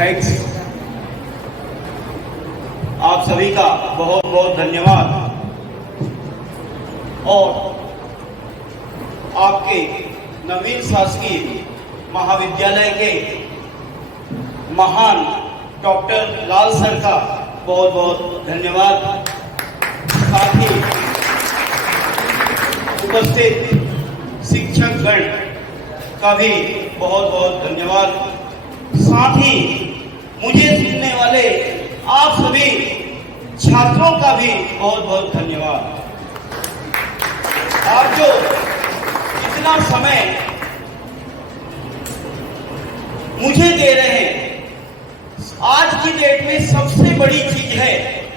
Thanks. आप सभी का बहुत बहुत धन्यवाद। और आपके नवीन शासकीय महाविद्यालय के महान डॉक्टर लाल सर का बहुत बहुत धन्यवाद। साथ ही उपस्थित शिक्षक गण का भी बहुत बहुत धन्यवाद। साथ ही मुझे सुनने वाले आप सभी छात्रों का भी बहुत बहुत धन्यवाद। आप जो इतना समय मुझे दे रहे हैं, आज की डेट में सबसे बड़ी चीज है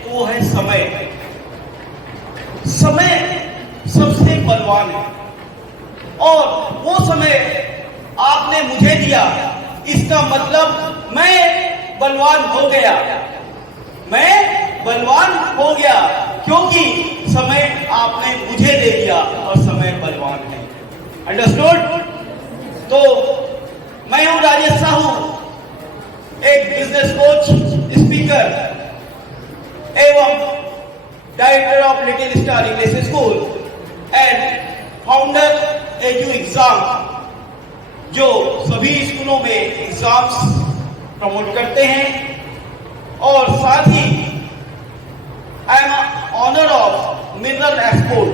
वो है समय। समय सबसे बलवान है और वो समय आपने मुझे दिया, इसका मतलब मैं बलवान हो गया। मैं बलवान हो गया क्योंकि समय आपने मुझे दे दिया और समय बलवान है। अंडरस्टूड? तो मैं हूं राजेश साहू, एक बिजनेस कोच, स्पीकर एवं director of little star English school and founder edu exam, जो सभी स्कूलों में एग्जाम्स प्रमोट करते हैं। और साथ ही I am owner of mineral export,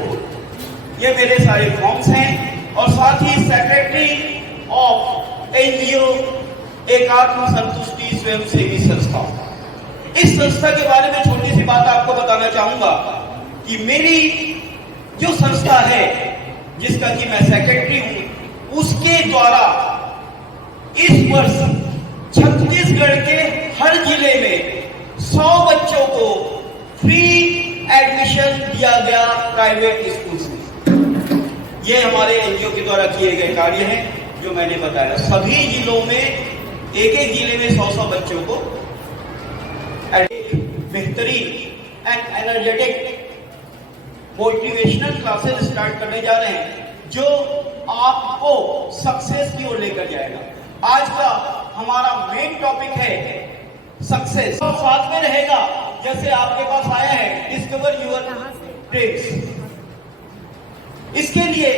ये मेरे सारे फॉर्म्स हैं। और साथ ही सेक्रेटरी ऑफ एनजीओ एकात्म संतुष्टि स्वयंसेवी संस्था। इस संस्था के बारे में छोटी सी बात आपको बताना चाहूंगा कि मेरी जो संस्था है जिसका कि मैं सेक्रेटरी हूं, उसके द्वारा इस वर्ष छत्तीसगढ़ के हर जिले में 100 बच्चों को फ्री एडमिशन दिया गया प्राइवेट स्कूल में। ये हमारे एनजीओ के द्वारा किए गए कार्य हैं जो मैंने बताया। सभी जिलों में एक एक जिले में 100 बच्चों को बेहतरीन and energetic motivational classes start करने जा रहे हैं जो आपको सक्सेस की ओर लेकर जाएगा। आज का हमारा मेन टॉपिक है सक्सेस। और साथ में रहेगा, जैसे आपके पास आया है, डिस्कवर यूर ड्रीम्स। इसके लिए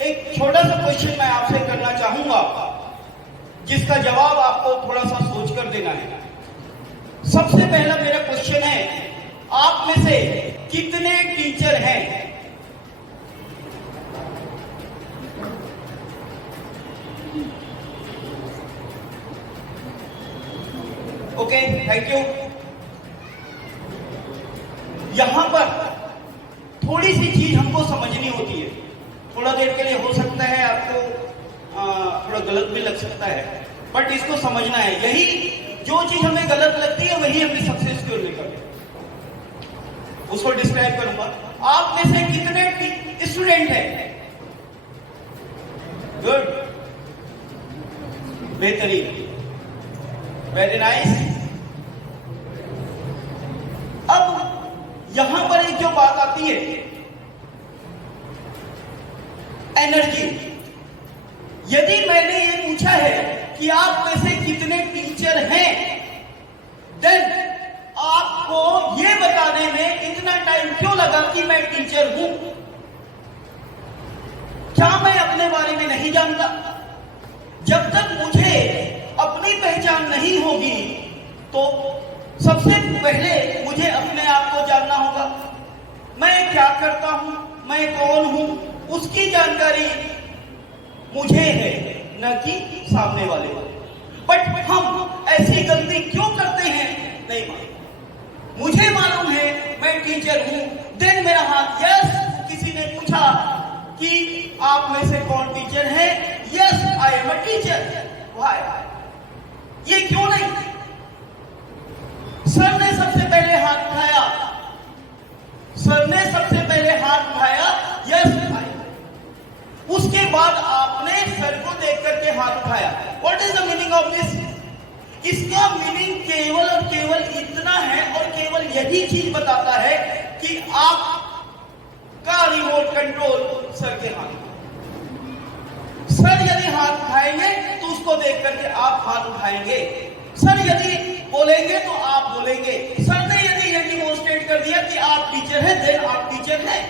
एक छोटा सा क्वेश्चन मैं आपसे करना चाहूंगा जिसका जवाब आपको थोड़ा सा सोच कर देना है। सबसे पहला मेरा क्वेश्चन है, आप में से कितने टीचर हैं? Okay, thank you. यहां पर थोड़ी सी चीज हमको समझनी होती है। थोड़ा देर के लिए हो सकता है आपको थोड़ा गलत भी लग सकता है, बट इसको समझना है। यही जो चीज हमें गलत लगती है वही हमें सक्सेस की ओर लेकर, उसको डिस्क्राइब करूंगा। आप में से कितने स्टूडेंट हैं? गुड, बेहतरीन, वेरी नाइस। अब यहां पर एक जो बात आती है, एनर्जी। यदि मैंने ये पूछा है कि आप में से कितने टीचर हैं, देन आपको ये बताने में इतना टाइम क्यों लगा कि मैं टीचर हूं? क्या मैं अपने बारे में नहीं जानता? जब तक मुझे अपनी पहचान नहीं होगी तो सबसे पहले मुझे अपने आप को जानना होगा। मैं क्या करता हूं, मैं कौन हूं, उसकी जानकारी मुझे है, न कि सामने वाले को। बट हम ऐसी गलती क्यों करते हैं? नहीं मालूम। मुझे मालूम है मैं टीचर हूं, देन मेरा हाथ यस। किसी ने पूछा कि आप में से कौन टीचर है? Yes, I am a teacher. Why? ये क्यों नहीं? सर ने सबसे पहले हाथ उठाया, सर ने सबसे पहले हाथ उठाया, यस भाई। उसके बाद आपने सर को देख करके हाथ उठाया। What is the meaning of this? इसका मीनिंग केवल और केवल इतना है और केवल यही चीज बताता है कि आपका रिमोट कंट्रोल सर के हाथ। सर यदि हाथ उठाएंगे तो उसको देख करके आप हाथ उठाएंगे। सर यदि बोलेंगे तो आप बोलेंगे, सर ने यदि ये डिमोन्स्ट्रेट कर दिया कि आप टीचर हैं, देन आप टीचर हैं।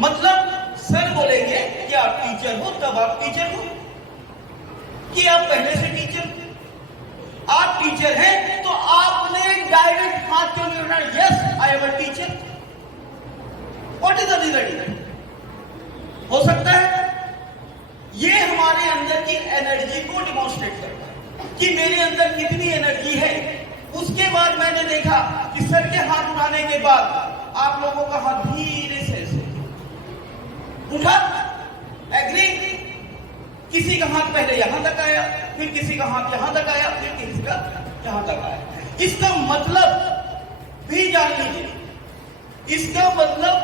मतलब सर बोलेंगे कि आप टीचर हो तब आप टीचर हो, कि आप पहले से टीचर हो। आप टीचर हैं तो आपने डायरेक्ट हाथ क्यों नहीं उठाया, yes I am a teacher. What is the reason? हो सकता है ये हमारे अंदर की एनर्जी को डिमोन्स्ट्रेट करता है कि मेरे अंदर कितनी एनर्जी है। उसके बाद मैंने देखा कि सर के हाथ उठाने के बाद आप लोगों का हाथ धीरे से उठा, एग्री। किसी का हाथ पहले यहां तक आया, फिर किसी का हाथ यहां तक आया, फिर किसी का यहां तक आया। इसका मतलब भी जान लीजिए, इसका मतलब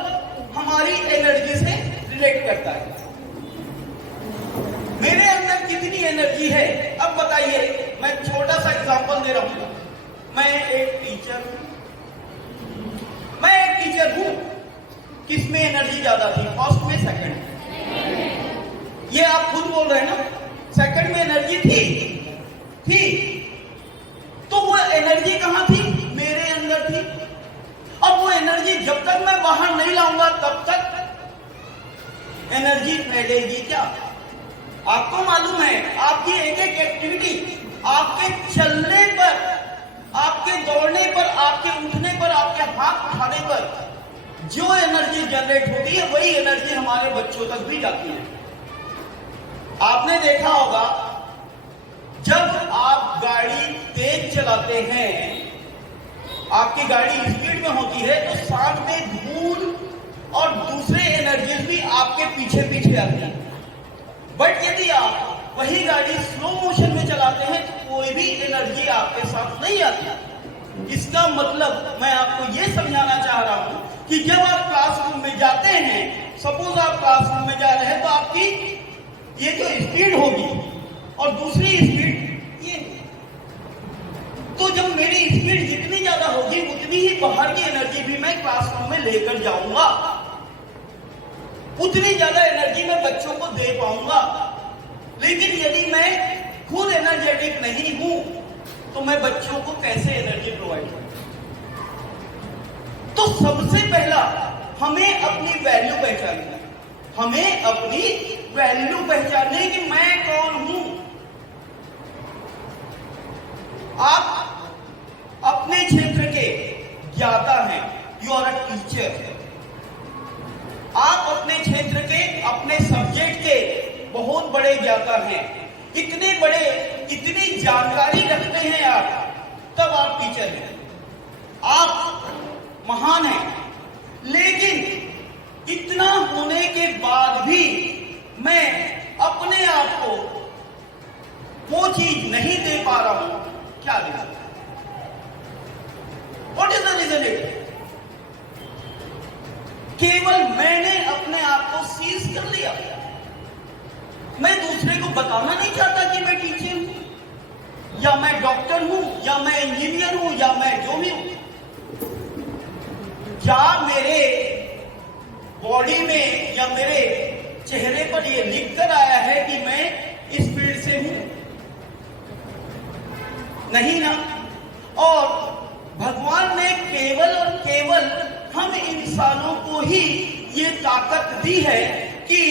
हमारी एनर्जी से रिलेट करता है। मेरे अंदर कितनी एनर्जी है, अब बताइए। मैं छोटा सा एग्जांपल दे रहा हूं। मैं एक टीचर हूं। किसमें एनर्जी ज्यादा थी, फर्स्ट में सेकंड? ये आप खुद बोल रहे हैं ना, सेकंड में एनर्जी थी। तो वो एनर्जी कहां थी, मेरे अंदर थी। अब वो एनर्जी जब तक मैं बाहर नहीं लाऊंगा तब तक एनर्जी फैलेगी क्या? आपको मालूम है, आपकी एक एक एक्टिविटी, आपके चलने पर, आपके दौड़ने पर, आपके उठने पर, आपके हाथ उठाने पर जो एनर्जी जनरेट होती है वही एनर्जी हमारे बच्चों तक भी जाती है। आपने देखा होगा जब आप गाड़ी तेज चलाते हैं, आपकी गाड़ी स्पीड में होती है तो साथ में धूल और दूसरे एनर्जीज भी आपके पीछे पीछे आती है। बट यदि आप वही गाड़ी स्लो मोशन में चलाते हैं तो कोई भी एनर्जी आपके साथ नहीं आती। इसका मतलब मैं आपको यह समझाना चाह रहा हूं कि जब आप क्लासरूम में जाते हैं, सपोज आप क्लासरूम में जा रहे हैं, तो आपकी ये जो स्पीड होगी और दूसरी स्पीड ये, तो जब मेरी स्पीड जितनी ज्यादा होगी उतनी ही बाहर की एनर्जी भी मैं क्लासरूम में लेकर जाऊंगा, उतनी ज्यादा एनर्जी मैं बच्चों को दे पाऊंगा। लेकिन यदि मैं खुद एनर्जेटिक नहीं हूं तो मैं बच्चों को कैसे एनर्जी प्रोवाइड करूं? तो सबसे पहला हमें अपनी वैल्यू पहचाननी है। हमें अपनी वैल्यू पहचाननी कि मैं कौन हूं। आप अपने क्षेत्र के ज्ञाता हैं, यू आर अ टीचर। आप अपने क्षेत्र के, अपने सब्जेक्ट के बहुत बड़े ज्ञाता हैं, इतने बड़े, इतनी जानकारी रखते हैं आप, तब आप टीचर हैं, आप महान हैं। लेकिन इतना होने के बाद भी मैं अपने आप को वो चीज नहीं दे पा रहा हूं, क्या reason? What is the reason it? केवल मैंने अपने आप को सीज कर लिया। मैं दूसरे को बताना नहीं चाहता कि मैं टीचर हूं, या मैं डॉक्टर हूं, या मैं इंजीनियर हूं, या मैं जो भी हूं। क्या मेरे बॉडी में या मेरे चेहरे पर यह लिखकर आया है कि मैं इस फील्ड से हूं? नहीं ना। और भगवान ने केवल और केवल हम इंसानों को ही ये ताकत दी है कि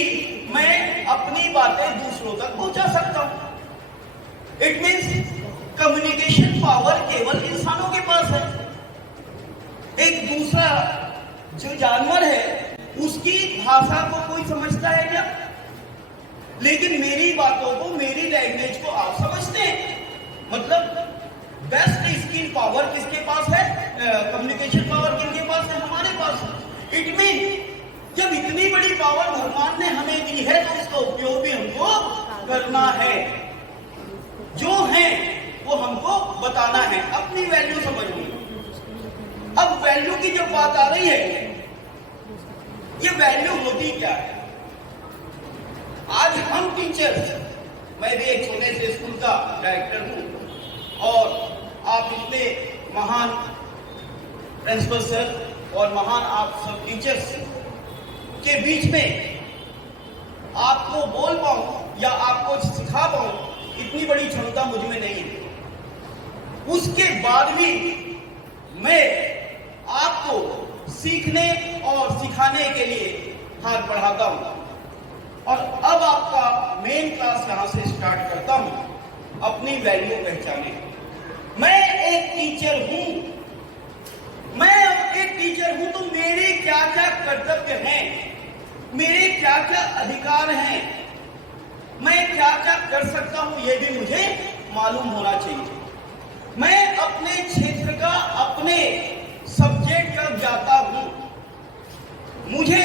मैं अपनी बातें दूसरों तक पहुंचा सकता हूं। इट मीन्स कम्युनिकेशन पावर केवल इंसानों के पास है। एक दूसरा जो जानवर है उसकी भाषा को कोई समझता है क्या? लेकिन मेरी बातों को, मेरी लैंग्वेज को आप समझते हैं। मतलब बेस्ट स्किल पावर किसके पास है? कम्युनिकेशन पावर किसके पास है? हमारे पास है। इट मीन जब इतनी बड़ी पावर भगवान ने हमें दी है तो इसका उपयोग भी हमको करना है। जो है वो हमको बताना है, अपनी वैल्यू समझनी। अब वैल्यू की जब बात आ रही है, ये वैल्यू होती क्या है? आज हम टीचर्स, मैं भी एक छोटे से स्कूल का डायरेक्टर हूं और आप इतने महान प्रिंसिपल सर और महान आप सब टीचर्स के बीच में आपको बोल पाऊं या आपको सिखा पाऊं, इतनी बड़ी क्षमता मुझ में नहीं है। उसके बाद भी मैं आपको सीखने और सिखाने के लिए हाथ बढ़ाता हूं। और अब आपका मेन क्लास यहां से स्टार्ट करता हूं, अपनी वैल्यू पहचाने। मैं एक टीचर हूं, मैं अब एक टीचर हूं, तो मेरे क्या क्या कर्तव्य हैं, मेरे क्या क्या अधिकार हैं, मैं क्या क्या कर सकता हूं, यह भी मुझे मालूम होना चाहिए। मैं अपने क्षेत्र का, अपने सब्जेक्ट का जाता हूं, मुझे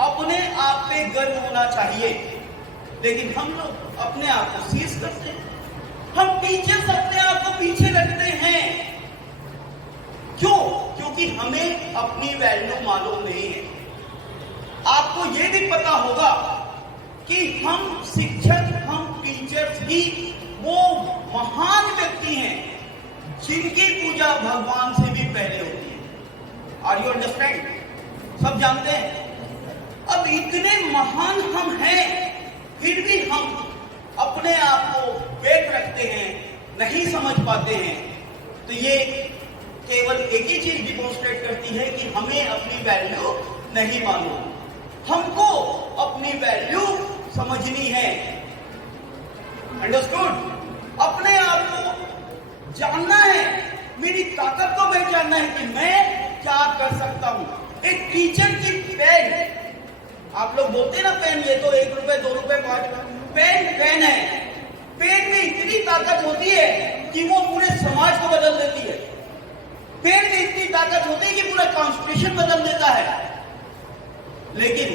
अपने आप पे गर्व होना चाहिए। लेकिन हम लोग अपने आप को सीज करते हैं, हम टीचर्स अपने आप को पीछे रखते हैं। क्यों? क्योंकि हमें अपनी वैल्यू मालूम नहीं है। आपको यह भी पता होगा कि हम शिक्षक, हम टीचर्स ही वो महान व्यक्ति हैं जिनकी पूजा भगवान से भी पहले होती है। Are you understand? सब जानते हैं। अब इतने महान हम हैं, फिर भी हम अपने आप को वेट रखते हैं, नहीं समझ पाते हैं। तो ये केवल एक ही चीज डिमोन्स्ट्रेट करती है कि हमें अपनी वैल्यू नहीं मालूम। हमको अपनी वैल्यू समझनी है। अंडरस्टूड? अपने आप को जानना है, मेरी ताकत को पहचानना है कि मैं क्या कर सकता हूं। एक टीचर की पेन, आप लोग बोलते हैं ना पेन, ये तो 1 रुपए 2 रुपए 5 रुपए, पेन है। पेन में इतनी ताकत होती है कि वो पूरे समाज को बदल देती है। पेन में इतनी ताकत होती है कि पूरा कॉन्स्टिट्यूशन बदल देता है। लेकिन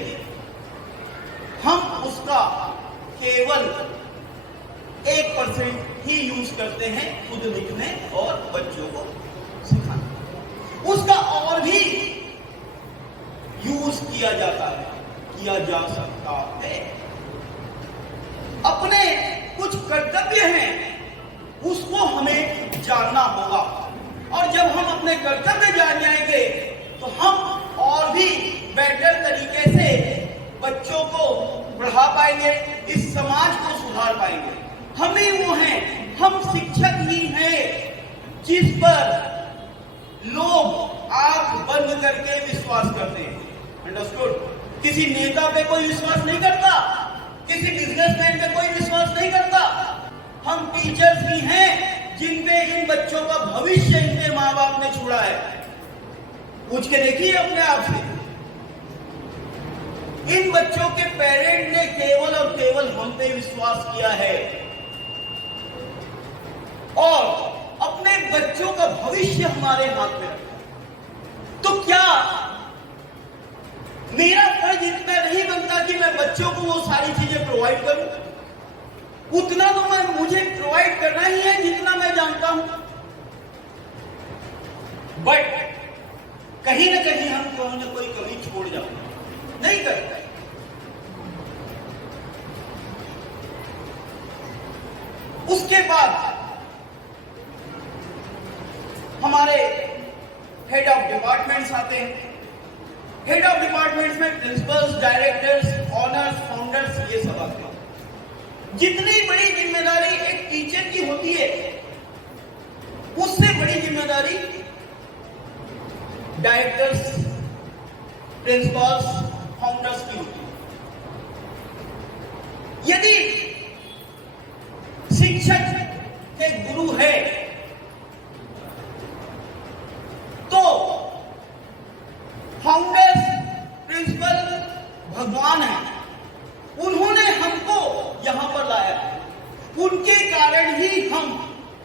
हम उसका केवल 1% ही यूज करते हैं खुद लिखने और बच्चों को सिखाने। उसका और भी यूज किया जाता है, किया जा सकता है। अपने कुछ कर्तव्य हैं, उसको हमें जानना होगा। और जब हम अपने कर्तव्य जान जाएंगे तो हम और भी बेटर तरीके से बच्चों को बढ़ा पाएंगे, इस समाज को सुधार पाएंगे। हमें वो हैं, हम शिक्षक ही हैं जिस पर लोग आंख बंद करके विश्वास करते हैं। अंडरस्टूड? किसी नेता पे कोई विश्वास नहीं करता, किसी बिजनेसमैन पे कोई विश्वास नहीं करता। हम टीचर्स ही हैं जिन पे इन बच्चों का भविष्य इनके माँ बाप ने छुड़ा है। पूछ के देखिए अपने आप से, इन बच्चों के पेरेंट ने केवल और केवल हम पे विश्वास किया है और अपने बच्चों का भविष्य हमारे हाथ में रखा। तो क्या मेरा फर्ज इतना नहीं बनता कि मैं बच्चों को वो सारी चीजें प्रोवाइड करूं? उतना तो मैं मुझे प्रोवाइड करना ही है जितना मैं जानता हूं। बट कहीं ना कहीं हम कोई ना कोई कमी छोड़ जाते, नहीं करते। उसके बाद हमारे हेड ऑफ डिपार्टमेंट्स आते हैं। हेड ऑफ डिपार्टमेंट्स में प्रिंसिपल्स, डायरेक्टर्स, ऑनर्स, फाउंडर्स, ये सब आते हैं। जितनी बड़ी जिम्मेदारी एक टीचर की होती है, उससे बड़ी जिम्मेदारी डायरेक्टर्स, प्रिंसिपल्स, फाउंडर्स की होती है। यदि शिक्षक के गुरु है तो फाउंडर्स, प्रिंसिपल भगवान है। उन्होंने हमको यहां पर लाया, उनके कारण ही हम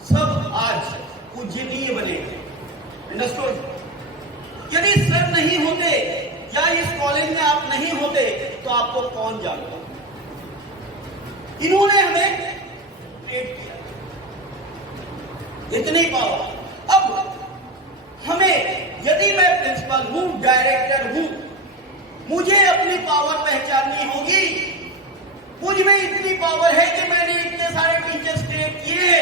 सब आज पूजनीय बने। अंडरस्टूड? यदि सर नहीं होते या इस कॉलेज में आप नहीं होते तो आपको कौन जानता? इन्होंने हमें क्रिएट किया, इतनी पावर। अब हमें, यदि मैं प्रिंसिपल हूं, डायरेक्टर हूं, मुझे अपनी पावर पहचाननी होगी। मुझ में इतनी पावर है कि मैंने इतने सारे टीचर्स क्रिएट किए।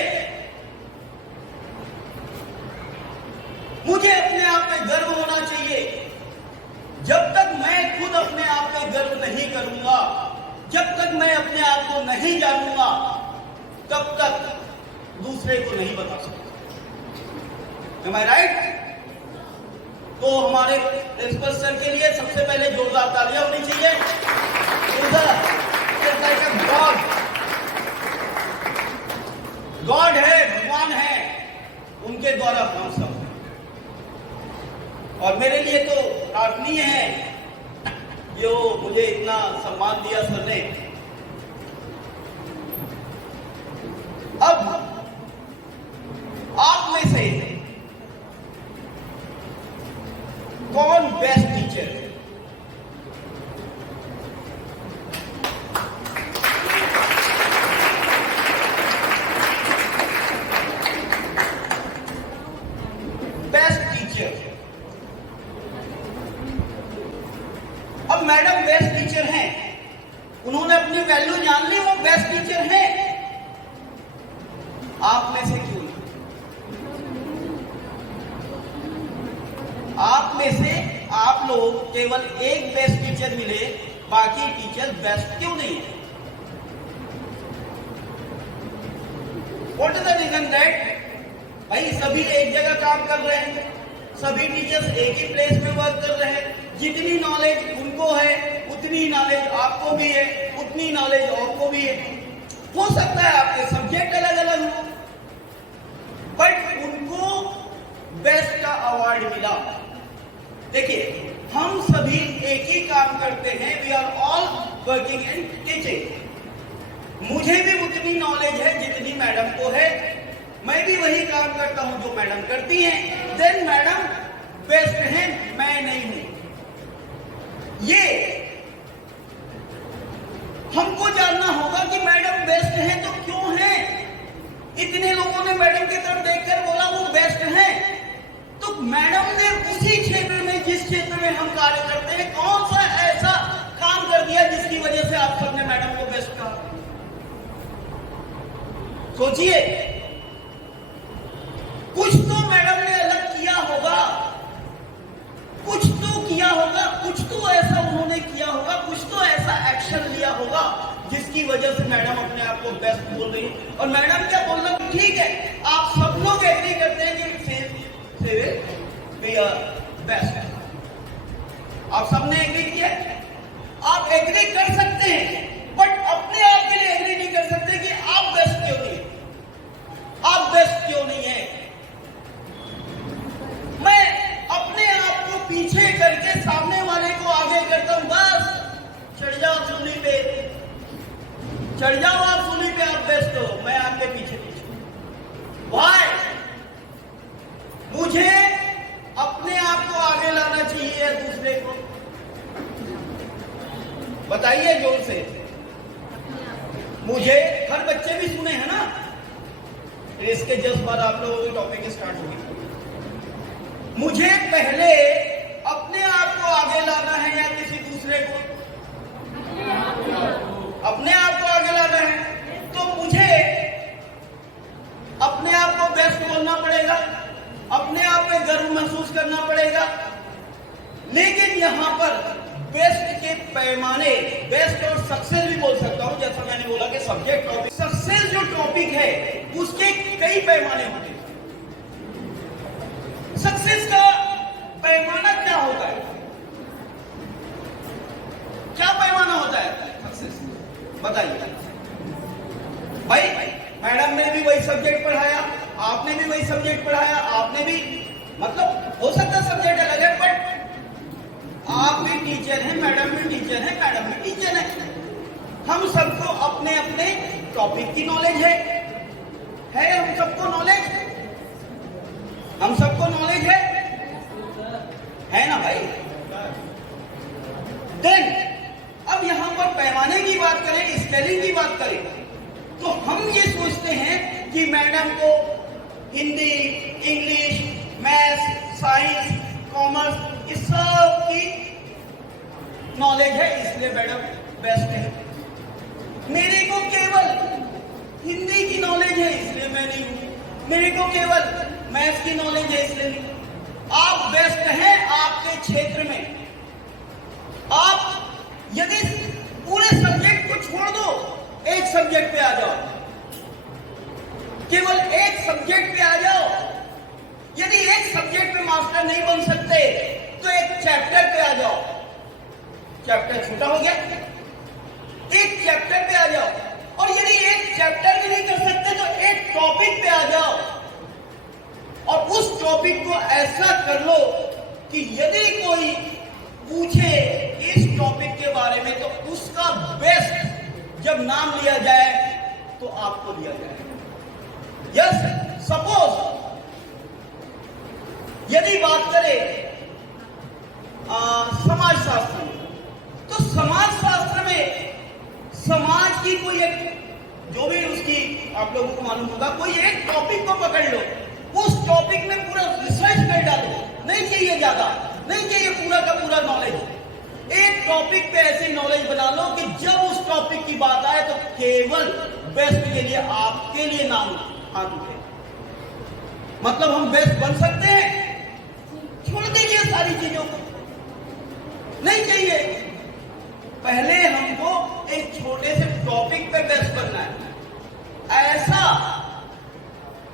मुझे अपने आप पे गर्व होना चाहिए। जब तक मैं खुद अपने आप पे गर्व नहीं करूंगा, जब तक मैं अपने आप को नहीं जानूंगा, तब तक दूसरे को नहीं बता सकते। Am I right? तो हमारे प्रिंसिपल सर के लिए सबसे पहले जोरदार तालियां होनी चाहिए। गॉड है, भगवान है, उनके द्वारा हम सब हैं। और मेरे लिए तो प्रार्थनीय है जो मुझे इतना सम्मान दिया सर ने। अब आप में से कौन बेस्ट टीचर है? Best teacher. अब मैडम बेस्ट टीचर हैं, उन्होंने अपनी वैल्यू जान ली, वो बेस्ट टीचर हैं। आप में से क्यों नहीं? आप में से आप लोग केवल एक बेस्ट टीचर मिले, बाकी टीचर बेस्ट क्यों नहीं है? What is the reason that? भाई सभी एक जगह काम कर रहे हैं, सभी टीचर्स एक ही प्लेस में वर्क कर रहे हैं, जितनी नॉलेज उनको है उतनी नॉलेज आपको भी है, उतनी नॉलेज आपको भी है। हो सकता है आपके सब्जेक्ट अलग अलग हो, बट उनको बेस्ट का अवार्ड मिला। देखिए, हम सभी एक ही काम करते हैं, we are all working in teaching. मुझे भी उतनी नॉलेज है जितनी मैडम को है, मैं भी वही काम करता हूं जो मैडम करती हैं। देन मैडम बेस्ट हैं, मैं नहीं हूं। ये हमको जानना होगा कि मैडम बेस्ट हैं तो क्यों हैं? इतने लोगों ने मैडम की तरफ देखकर बोला वो बेस्ट हैं, तो मैडम ने उसी क्षेत्र में, जिस क्षेत्र में हम कार्य करते हैं, कौन सा ऐसा काम कर दिया जिसकी वजह से आप सबने मैडम को बेस्ट कहा? सोचिए, कुछ तो मैडम ने अलग किया होगा, कुछ तो किया होगा, कुछ तो ऐसा उन्होंने किया होगा, कुछ तो ऐसा एक्शन लिया होगा जिसकी वजह से मैडम अपने आप को बेस्ट बोल रही है। और मैडम क्या बोल रही है? ठीक है, आप सब लोग एग्री करते हैं कि वी आर बेस्ट। आप सबने एग्री किया, आप एग्री कर सकते हैं, बट अपने आप के लिए एग्री नहीं कर सकते कि आप बेस्ट क्यों नहीं, आप बेस्ट क्यों नहीं है। मैं अपने आप को पीछे करके सामने वाले को आगे करता हूं, बस चढ़ जाओ सूली पे, चढ़ जाओ आप सूली पे, आप बेस्ट हो, मैं आपके पीछे पीछे। भाई, मुझे अपने आप को आगे लाना चाहिए दूसरे को? बताइए जोर से। मुझे, हर बच्चे भी सुने हैं ना, इसके जस्ट बाद आप लोगों की टॉपिक स्टार्ट होगी। मुझे पहले अपने आप को आगे लाना है या किसी दूसरे को? अपने आप को आगे लाना है, तो मुझे अपने आप को बेस्ट बोलना पड़ेगा, अपने आप में गर्व महसूस करना पड़ेगा। लेकिन यहां पर बेस्ट के पैमाने, बेस्ट और सक्सेस भी बोल सकता हूं, जैसा मैंने बोला कि सब्जेक्ट टॉपिक, सक्सेस जो टॉपिक है उसके कई पैमाने होते हैं। सक्सेस का पैमाना क्या होता है? क्या पैमाना होता है सक्सेस? बताइए भाई। मैडम ने भी वही सब्जेक्ट पढ़ाया, आपने भी वही सब्जेक्ट पढ़ाया, आपने भी, मतलब हो सकता है सब्जेक्ट अलग है, बट आप भी टीचर हैं, मैडम भी टीचर है, मैडम भी टीचर है। हम सबको अपने अपने टॉपिक की नॉलेज है हम सबको नॉलेज, हम सबको नॉलेज है ना भाई? देन अब यहां पर पैमाने की बात करें, स्केलिंग की बात करें, तो हम ये सोचते हैं कि मैडम को Hindi, English, maths, science, commerce, इस सब की नॉलेज है, इसलिए मैडम बेस्ट है। मेरे को केवल हिंदी की नॉलेज है, इसलिए मैं नहीं हूं। मेरे को केवल मैथ्स की नॉलेज है, इसलिए नहीं। आप बेस्ट हैं आपके क्षेत्र में। आप यदि पूरे सब्जेक्ट को छोड़ दो, एक सब्जेक्ट पे आ जाओ, केवल एक सब्जेक्ट पे आ जाओ। यदि एक सब्जेक्ट पे मास्टर नहीं बन सकते तो एक चैप्टर पे आ जाओ। चैप्टर छोटा हो गया, एक चैप्टर पे आ जाओ। और यदि एक चैप्टर भी नहीं कर सकते तो एक टॉपिक पे आ जाओ और उस टॉपिक को ऐसा कर लो कि यदि कोई पूछे इस टॉपिक के बारे में तो उसका बेस्ट जब नाम लिया जाए तो आपको लिया जाए। यस, सपोज यदि बात करें समाज शास्त्र में, तो समाज शास्त्र में समाज की कोई एक, जो भी उसकी आप लोगों को मालूम होगा, कोई एक टॉपिक को पकड़ लो, उस टॉपिक में पूरा रिसर्च कर डालो। नहीं चाहिए ज्यादा, नहीं चाहिए पूरा का पूरा नॉलेज। एक टॉपिक पे ऐसी नॉलेज बना लो कि जब उस टॉपिक की बात आए तो केवल बेस्ट के लिए, आपके लिए नाम हाथ उठे। मतलब हम बेस्ट बन सकते हैं। छोड़ दीजिए सारी चीजों को, नहीं चाहिए। पहले हमको एक छोटे से टॉपिक पे बेस्ट बनना है। ऐसा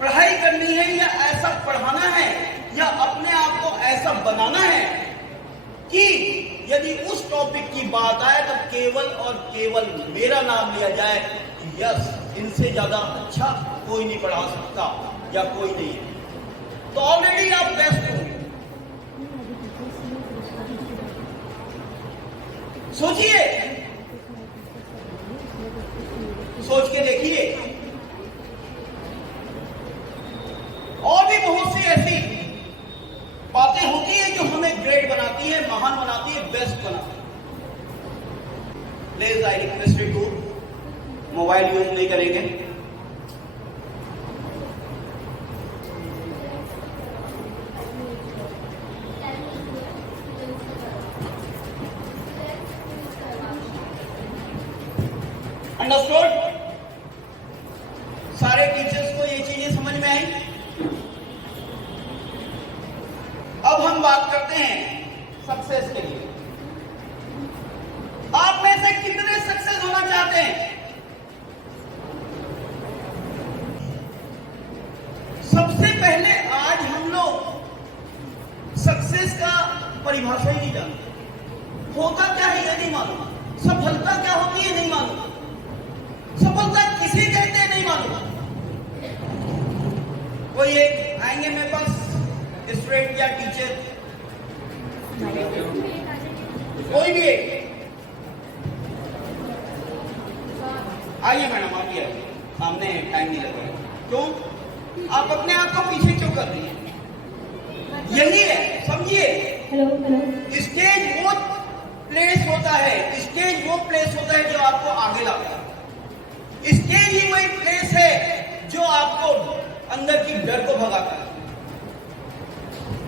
पढ़ाई करनी है या ऐसा पढ़ाना है या अपने आप को ऐसा बनाना है कि यदि उस टॉपिक की बात आए तो केवल और केवल मेरा नाम लिया जाए। यस, इनसे ज्यादा अच्छा कोई नहीं पढ़ा सकता या कोई नहीं है, तो ऑलरेडी आप बेस्ट हो। सोचिए, सोच के देखिए। और भी बहुत सी ऐसी बातें होती है जो हमें ग्रेट बनाती है, महान बनाती है, बेस्ट बनाती है। Please I request you to mobile use नहीं करेंगे। अंडरस्टूड? सारे टीचर्स को ये चीजें समझ में आई। अब हम बात करते हैं सक्सेस के लिए। आप में से कितने सक्सेस होना चाहते हैं? सबसे पहले आज हम लोग सक्सेस का परिभाषा ही नहीं जानते। होता क्या है ये नहीं मालूम। सफलता क्या होती है नहीं मालूम। सफलता किसे कहते हैं नहीं मालूम। कोई एक आएंगे मेरे पास, स्टूडेंट या टीचर, कोई भी एक आइए। मैडम आइए, सामने टाइम नहीं लग रहा है। क्यों? आप अपने आप को पीछे क्यों कर रही हैं? यही है, समझिए। स्टेज वो प्लेस होता है, स्टेज वो प्लेस होता है जो आपको आगे लाता है। स्टेज ही वही प्लेस है जो आपको अंदर की डर को भगाता है।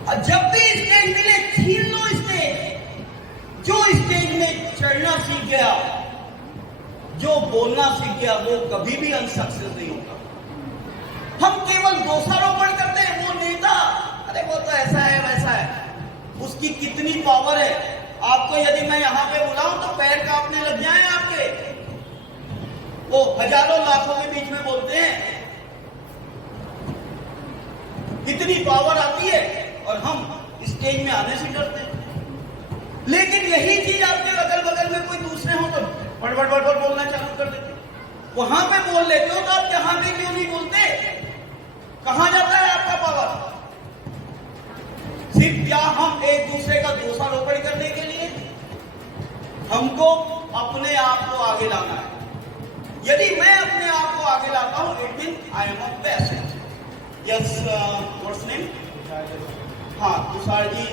और जब भी स्टेज मिले छीन लो स्टेज। जो स्टेज में चढ़ना सीख गया, जो बोलना सीख गया, वो कभी भी अनसक्सेस नहीं होता। हम केवल दोषारोपण करते हैं, वो नेता, अरे वो तो ऐसा है वैसा है। उसकी कितनी पावर है। आपको यदि मैं यहां पे बुलाऊं तो पैर कांपने लग जाए आपके। वो हजारों लाखों के बीच में बोलते हैं, इतनी पावर आती है और हम स्टेज में आने से डरते हैं। लेकिन यही चीज आपके अगल बगल में कोई दूसरे हो तो बड़बड़ बड़बड़ बोलना चालू कर देते। वहां पे बोल लेते हो तो आप यहां पे क्यों नहीं बोलते? कहां जाता है आपका पावर? सिर्फ क्या हम एक दूसरे का दोषारोपण करने के लिए? हमको अपने आप को आगे लाना है। यदि मैं अपने आप को आगे लाता हूं, it mean I am a best. Yes, what's name? हाँ, तुषार जी,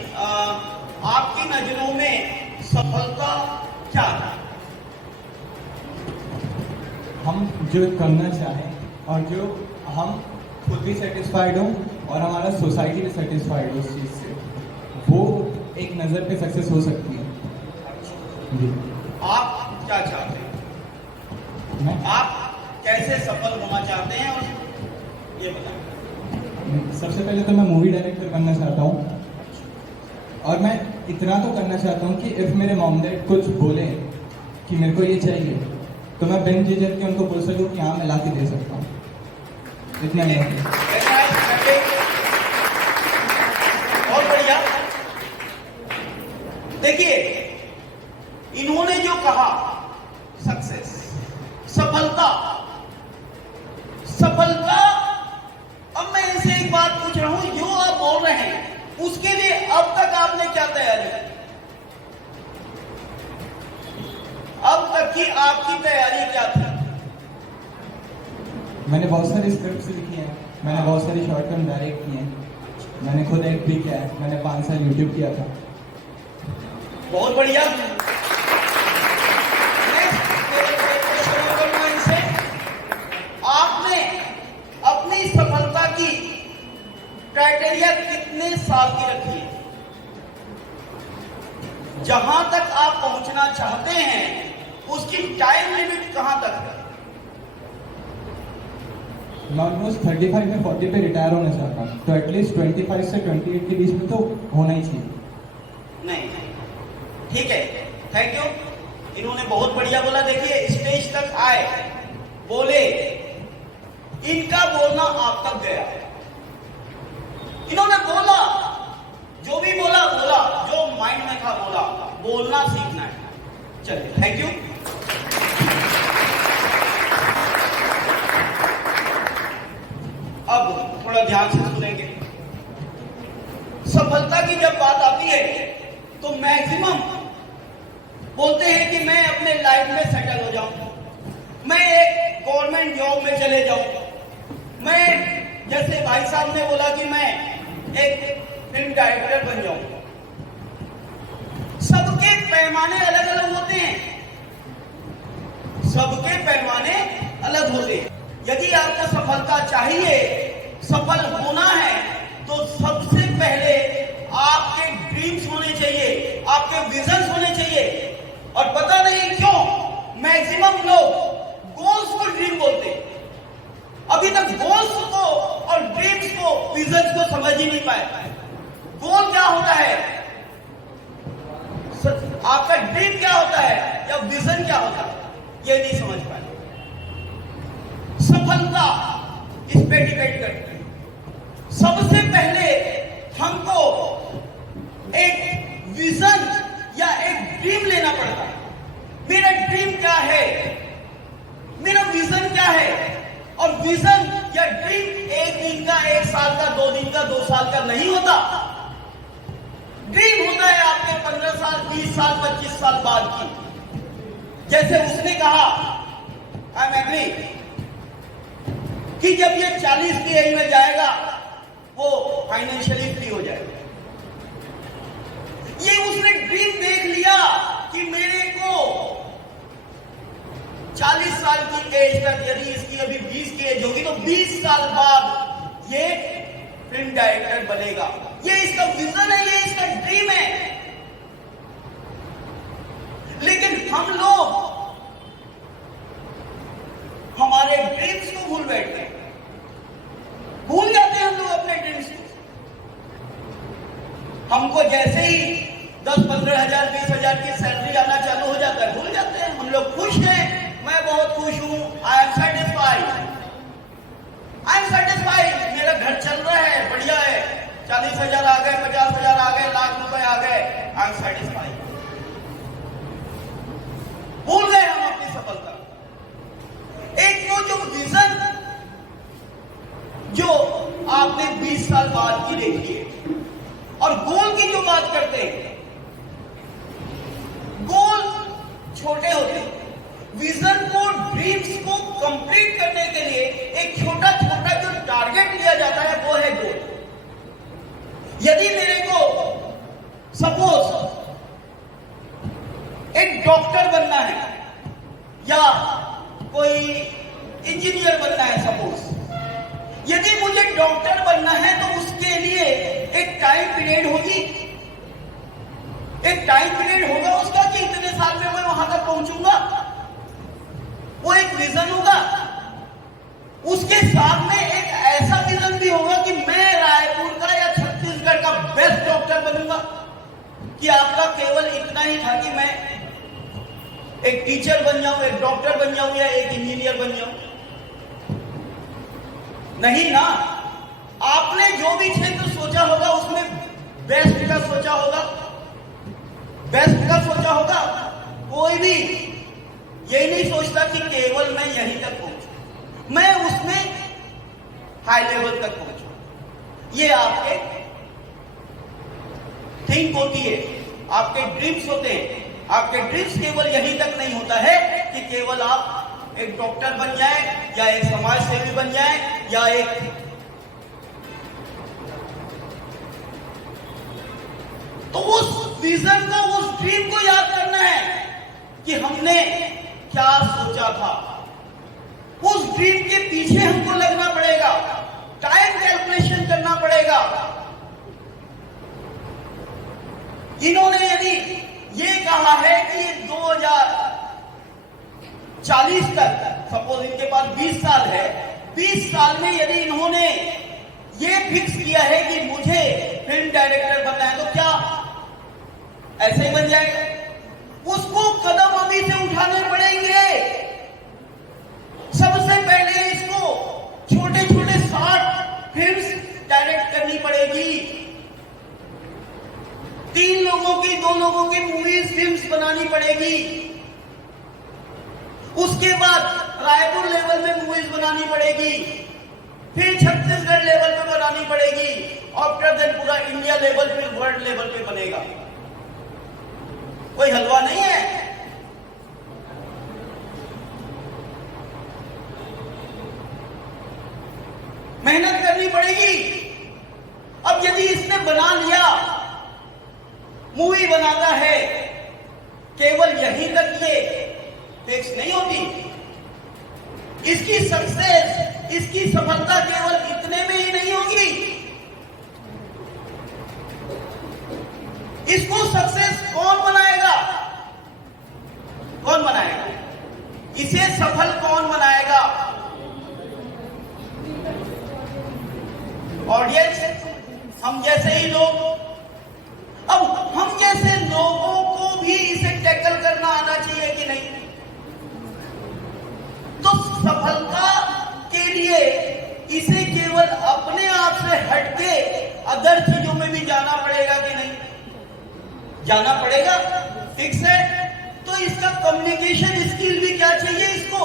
आपकी नजरों में सफलता क्या है? हम जो करना चाहें और जो हम खुद भी सेटिस्फाइड हो और हमारा सोसाइटी भी सेटिस्फाइड हो उस चीज़ से, वो एक नज़र पे सक्सेस हो सकती है। जी, आप क्या चाहते हैं? आप कैसे सफल होना चाहते हैं और ये बताएं। सबसे पहले तो मैं मूवी डायरेक्टर बनना चाहता हूँ और मैं इतना तो करना चाहता हूँ कि इफ़ मेरे मॉम डैड कुछ बोले कि मेरे को ये चाहिए तो मैं बिन झिझक के उनको बोल सकूँ कि हाँ मैं ला के दे सकता हूँ। इतना ही है। बहुत बढ़िया। देखिए, इन्होंने जो कहा सक्सेस, सफलता, सफलता। अब मैं इनसे एक बात पूछ रहा हूं, जो आप बोल रहे हैं उसके लिए अब तक आपने क्या तैयारी की? अब तक की आपकी तैयारी क्या थी? मैंने बहुत सारी स्क्रिप्ट्स लिखी हैं, मैंने बहुत सारी शॉर्ट फिल्म डायरेक्ट की हैं, मैंने खुद एक्ट भी किया है, मैंने 5 साल यूट्यूब किया था। बहुत बढ़िया। आपने अपनी सफलता की क्राइटेरिया कितने साल की रखी है? जहां तक आप पहुंचना चाहते हैं उसकी टाइम लिमिट कहां तक है? मैं ऑलमोस्ट 35 या 40 पे रिटायर होना चाहता हूँ, तो एटलीस्ट 25 से 28 के बीच में तो होना ही चाहिए। नहीं, ठीक है, थैंक यू। इन्होंने बहुत बढ़िया बोला। देखिए, स्टेज तक आए, बोले, इनका बोलना आप तक गया। इन्होंने बोला, जो भी बोला बोला, जो माइंड में था बोला। बोलना सीखना है। चलिए, थैंक यू। अब थोड़ा ध्यान से सुनेंगे। सफलता की जब बात आती है तो मैक्सिमम बोलते हैं कि मैं अपने लाइफ में सेटल हो जाऊं, मैं एक गवर्नमेंट जॉब में चले जाऊं, मैं, जैसे भाई साहब ने बोला कि मैं एक फिल्म डायरेक्टर बन जाऊं। सबके पैमाने अलग अलग होते हैं, सबके पैमाने अलग होते हैं। यदि आपको सफलता चाहिए, सफल होना है, तो सबसे पहले आपके ड्रीम्स होने चाहिए, आपके विजन्स होने चाहिए। और पता नहीं क्यों मैक्सिमम लोग गोल्स को ड्रीम बोलते हैं, अभी तक गोल्स को और ड्रीम्स को, विजन्स को समझ ही नहीं पाए। गोल क्या होता है, आपका ड्रीम क्या होता है या विजन क्या होता है, ये नहीं समझ पाए। सफलता इस पे डिपेंड करती है। सबसे पहले हमको एक विजन या एक ड्रीम लेना पड़ता है। मेरा ड्रीम क्या है, मेरा विजन क्या है। और विजन या ड्रीम एक दिन का, एक साल का, 2 दिन का, 2 साल का नहीं होता। ड्रीम होता है आपके 15 साल, 20 साल, 25 साल बाद की। जैसे उसने कहा, आई एम एग्री, कि जब ये 40 की एज में जाएगा वो फाइनेंशियली फ्री हो जाएगा। ये उसने ड्रीम देख लिया कि मेरे को 40 साल की एज तक, यदि इसकी अभी 20 की एज होगी तो 20 साल बाद ये फिल्म डायरेक्टर बनेगा। ये इसका विजन है, ये इसका ड्रीम है। लेकिन हम लोग हमारे ड्रीम्स को भूल बैठते हैं, भूल जाते हैं हम लोग अपने ड्रीम्स को। हमको जैसे ही 10-15 हजार, 20 हजार की सैलरी आना चालू हो जाता है, भूल जाते हैं। हम लोग खुश हैं, मैं बहुत खुश हूं, I am satisfied, I am satisfied, मेरा घर चल रहा है, बढ़िया है, 40 हजार आ गए, 50 हजार आ गए, लाख रुपए आ गए, आई एम सेटिस्फाइड। भूल गए हम अपनी सफलता। एक तो जो विजन जो आपने 20 साल बाद की देखी है, और गोल की जो बात करते हैं, गोल छोटे होते हैं। विजन को, ड्रीम्स को कंप्लीट करने के लिए एक छोटा छोटा जो टारगेट लिया जाता है वो है गोल। यदि मेरे को सपोज एक डॉक्टर बनना है या कोई इंजीनियर बनना है, सपोज यदि मुझे डॉक्टर बनना है तो उसके लिए एक टाइम पीरियड होगी, एक टाइम पीरियड होगा उसका कि इतने साल में मैं वहां तक पहुंचूंगा। वो एक विजन होगा। उसके साथ में एक ऐसा विजन भी होगा कि मैं रायपुर का या छत्तीसगढ़ का बेस्ट डॉक्टर बनूंगा। कि आपका केवल इतना ही था कि मैं एक टीचर बन जाऊं, एक डॉक्टर बन जाऊं या एक इंजीनियर बन जाऊं। नहीं ना, आपने जो भी क्षेत्र सोचा होगा उसमें बेस्ट का सोचा होगा, बेस्ट का सोचा होगा। कोई भी यही नहीं सोचता कि केवल मैं यहीं तक पहुंचू, मैं उसमें हाई लेवल तक पहुंचू। ये आपके थिंक होती है, आपके ड्रीम्स होते हैं। आपके ड्रीम्स केवल यहीं तक नहीं होता है कि केवल आप एक डॉक्टर बन जाए या एक समाज सेवी बन जाए या एक तो उस विजन को, उस ड्रीम को याद करना है कि हमने क्या सोचा था। उस ड्रीम के पीछे हमको लगना पड़ेगा, टाइम कैलकुलेशन करना पड़ेगा। इन्होंने यदि ये कहा है कि 2040 तक, सपोज इनके पास 20 साल है, 20 साल में यदि इन्होंने ये फिक्स किया है कि मुझे फिल्म डायरेक्टर बनना है, तो क्या ऐसे ही बन जाएगा? उसको कदम अभी से उठाने पड़ेंगे। सबसे पहले इसको छोटे छोटे 60 फिल्म्स डायरेक्ट करनी पड़ेगी। 3 लोगों की, 2 लोगों की मूवीज, फिल्म्स बनानी पड़ेगी। उसके बाद रायपुर लेवल में मूवीज बनानी पड़ेगी, फिर छत्तीसगढ़ लेवल पे बनानी पड़ेगी, आफ्टर देन पूरा इंडिया लेवल, फिर वर्ल्ड लेवल पे बनेगा। कोई हलवा नहीं है। मेहनत करनी पड़ेगी। अब यदि इसने बना लिया, मूवी बनाता है, केवल यहीं तक ये फिक्स नहीं होती। इसकी सक्सेस, इसकी सफलता केवल इतने में ही नहीं होगी। इसको सक्सेस कौन बनाएगा? कौन बनाएगा? इसे सफल कौन बनाएगा? ऑडियंस, हम जैसे ही लोग। अब हम जैसे लोगों को भी इसे टैकल करना आना चाहिए कि नहीं? तो सफलता के लिए इसे केवल अपने आप से हटके अदर चीजों में भी जाना पड़ेगा कि नहीं? जाना पड़ेगा, फिक्स है। तो इसका कम्युनिकेशन स्किल भी क्या चाहिए इसको?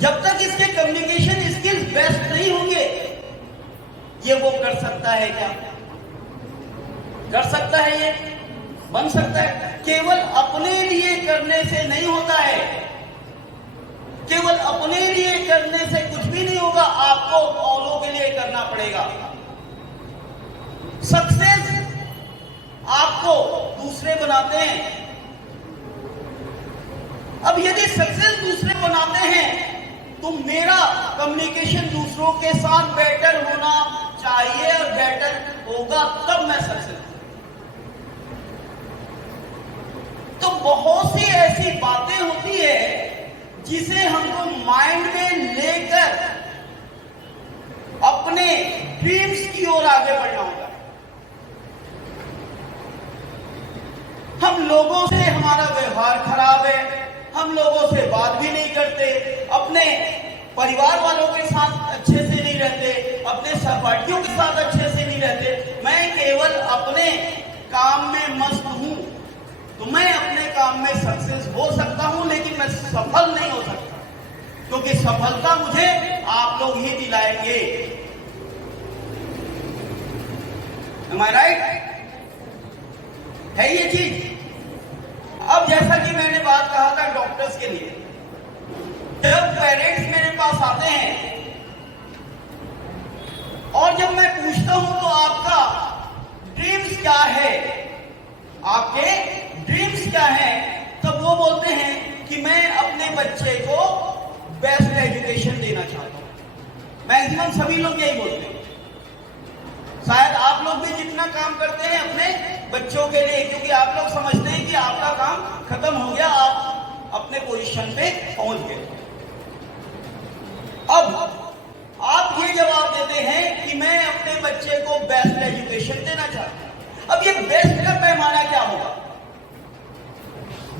जब तक इसके कम्युनिकेशन स्किल्स बेस्ट नहीं होंगे, ये वो कर सकता है क्या? कर सकता है? ये बन सकता है? केवल अपने लिए करने से नहीं होता है। केवल अपने लिए करने से कुछ भी नहीं होगा, आपको औरों के लिए करना पड़ेगा। सक्सेस आपको दूसरे बनाते हैं। अब यदि सक्सेस दूसरे बनाते हैं, तो मेरा कम्युनिकेशन दूसरों के साथ बेटर होना चाहिए, और बेटर होगा तब मैं सक्सेस। तो बहुत सी ऐसी बातें होती है जिसे हमको माइंड में लेकर अपने ड्रीम्स की ओर आगे बढ़ना होगा। हम लोगों से, हमारा व्यवहार खराब है, हम लोगों से बात भी नहीं करते, अपने परिवार वालों के साथ अच्छे से नहीं रहते, अपने सहपाठियों के साथ अच्छे से नहीं रहते। मैं केवल अपने काम में मस्त हूं, तो मैं अपने काम में सक्सेस हो सकता हूं, लेकिन मैं सफल नहीं हो सकता, क्योंकि सफलता मुझे आप लोग ही दिलाएंगे। Am I right? है ये चीज। अब जैसा कि मैंने बात कहा था डॉक्टर्स के लिए, जब पेरेंट्स मेरे पास आते हैं और जब मैं पूछता हूं तो आपका ड्रीम्स क्या है, आपके ड्रीम्स क्या है, तब वो बोलते हैं कि मैं अपने बच्चे को बेस्ट एजुकेशन देना चाहता हूं। मैक्सिमम सभी लोग यही बोलते हैं। शायद आप लोग भी जितना काम करते हैं अपने बच्चों के लिए, क्योंकि आप लोग समझते हैं कि आपका काम खत्म हो गया, आप अपने पोजीशन पे पहुंच गए। अब आप ये जवाब देते हैं कि मैं अपने बच्चे को बेस्ट एजुकेशन देना चाहता हूं। अब ये बेस्ट का पैमाना क्या होगा?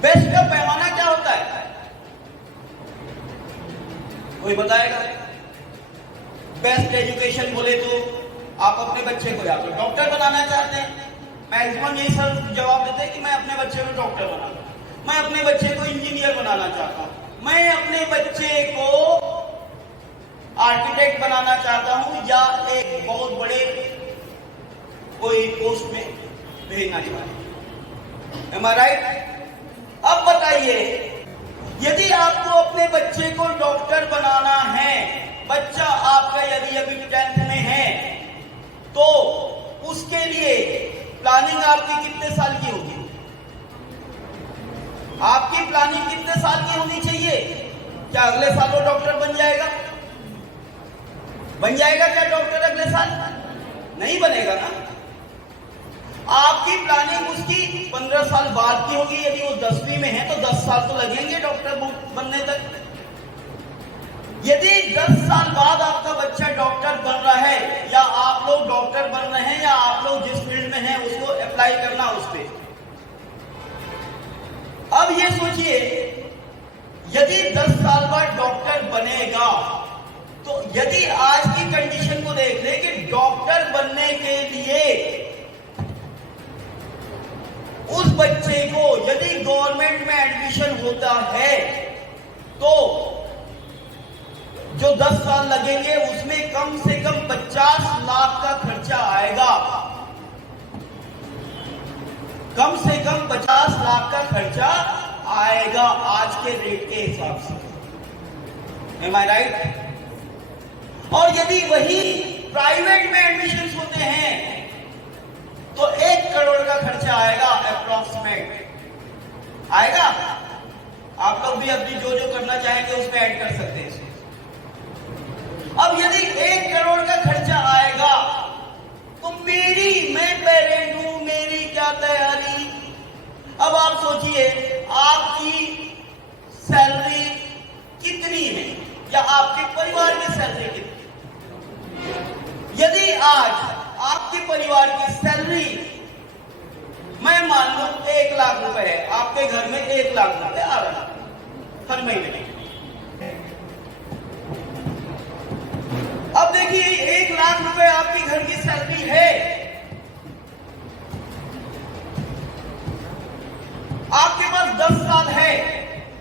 बेस्ट का पैमाना क्या होता है? कोई बताएगा? बेस्ट एजुकेशन बोले तो आप अपने बच्चे को या तो डॉक्टर बनाना चाहते हैं, मैक्सिमम यही सर जवाब देते हैं कि मैं अपने बच्चे को डॉक्टर बनाना, मैं अपने बच्चे को इंजीनियर बनाना चाहता हूं, मैं अपने बच्चे को आर्किटेक्ट बनाना चाहता हूं या एक बहुत बड़े कोई पोस्ट में भेजना चाहता हूं। Am I right? अब बताइए, यदि आपको अपने बच्चे को डॉक्टर बनाना है, बच्चा आपका यदि अभी 10th में है, तो उसके लिए प्लानिंग आपकी कितने साल की होगी? आपकी प्लानिंग कितने साल की होनी चाहिए? क्या अगले साल वो डॉक्टर बन जाएगा? बन जाएगा क्या डॉक्टर अगले साल? नहीं बनेगा ना। आपकी प्लानिंग उसकी 15 साल बाद की होगी। यदि वो 10वीं में है तो 10 साल तो लगेंगे डॉक्टर बनने तक। यदि 10 साल बाद आपका बच्चा डॉक्टर बन रहा है या आप लोग डॉक्टर बन रहे हैं या आप लोग जिस फील्ड में हैं उसको अप्लाई करना उस पर। अब ये सोचिए, यदि 10 साल बाद डॉक्टर बनेगा तो यदि आज की कंडीशन को देख ले कि डॉक्टर बनने के लिए उस बच्चे को यदि गवर्नमेंट में एडमिशन होता है तो जो 10 साल लगेंगे उसमें कम से कम 50 लाख का खर्चा आएगा। कम से कम 50 लाख का खर्चा आएगा आज के रेट के हिसाब से। Am I right? और यदि वही प्राइवेट में एडमिशन होते हैं तो 1 करोड़ का खर्चा आएगा अप्रोक्सीमेट। आएगा? आप लोग भी अपनी जो जो करना चाहेंगे उसमें ऐड कर सकते हैं। अब यदि 1 करोड़ का खर्चा आएगा तो मैं पेरेंट हूं, मेरी क्या तैयारी? अब आप सोचिए, आपकी सैलरी कितनी है या आपके परिवार की सैलरी कितनी? यदि आज आपके परिवार की सैलरी मैं मान लो 1 लाख रुपए है, आपके घर में 1 लाख रुपए आ रहा है हर महीने। अब देखिए 1 लाख रुपए आपके घर की सैलरी है, आपके पास 10 साल है।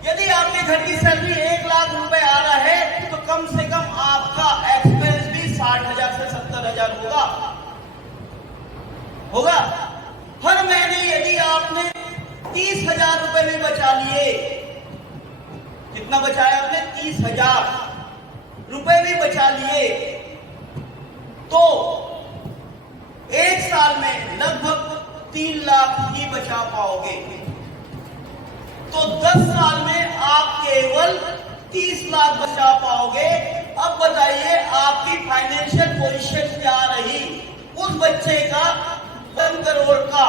यदि आपके घर की सैलरी 1 लाख रुपए आ रहा है तो कम से कम आपका एक्सपेंस भी 60,000 से 70,000 होगा। हर महीने यदि आपने 30,000 रुपए भी बचा लिए, कितना बचाया आपने? 30,000 रुपए भी बचा लिए तो 1 साल में लगभग 3 लाख ही बचा पाओगे। तो 10 साल में आप केवल 30 लाख बचा पाओगे। अब बताइए आपकी फाइनेंशियल पोजीशन क्या रही? उस बच्चे का 1 करोड़ का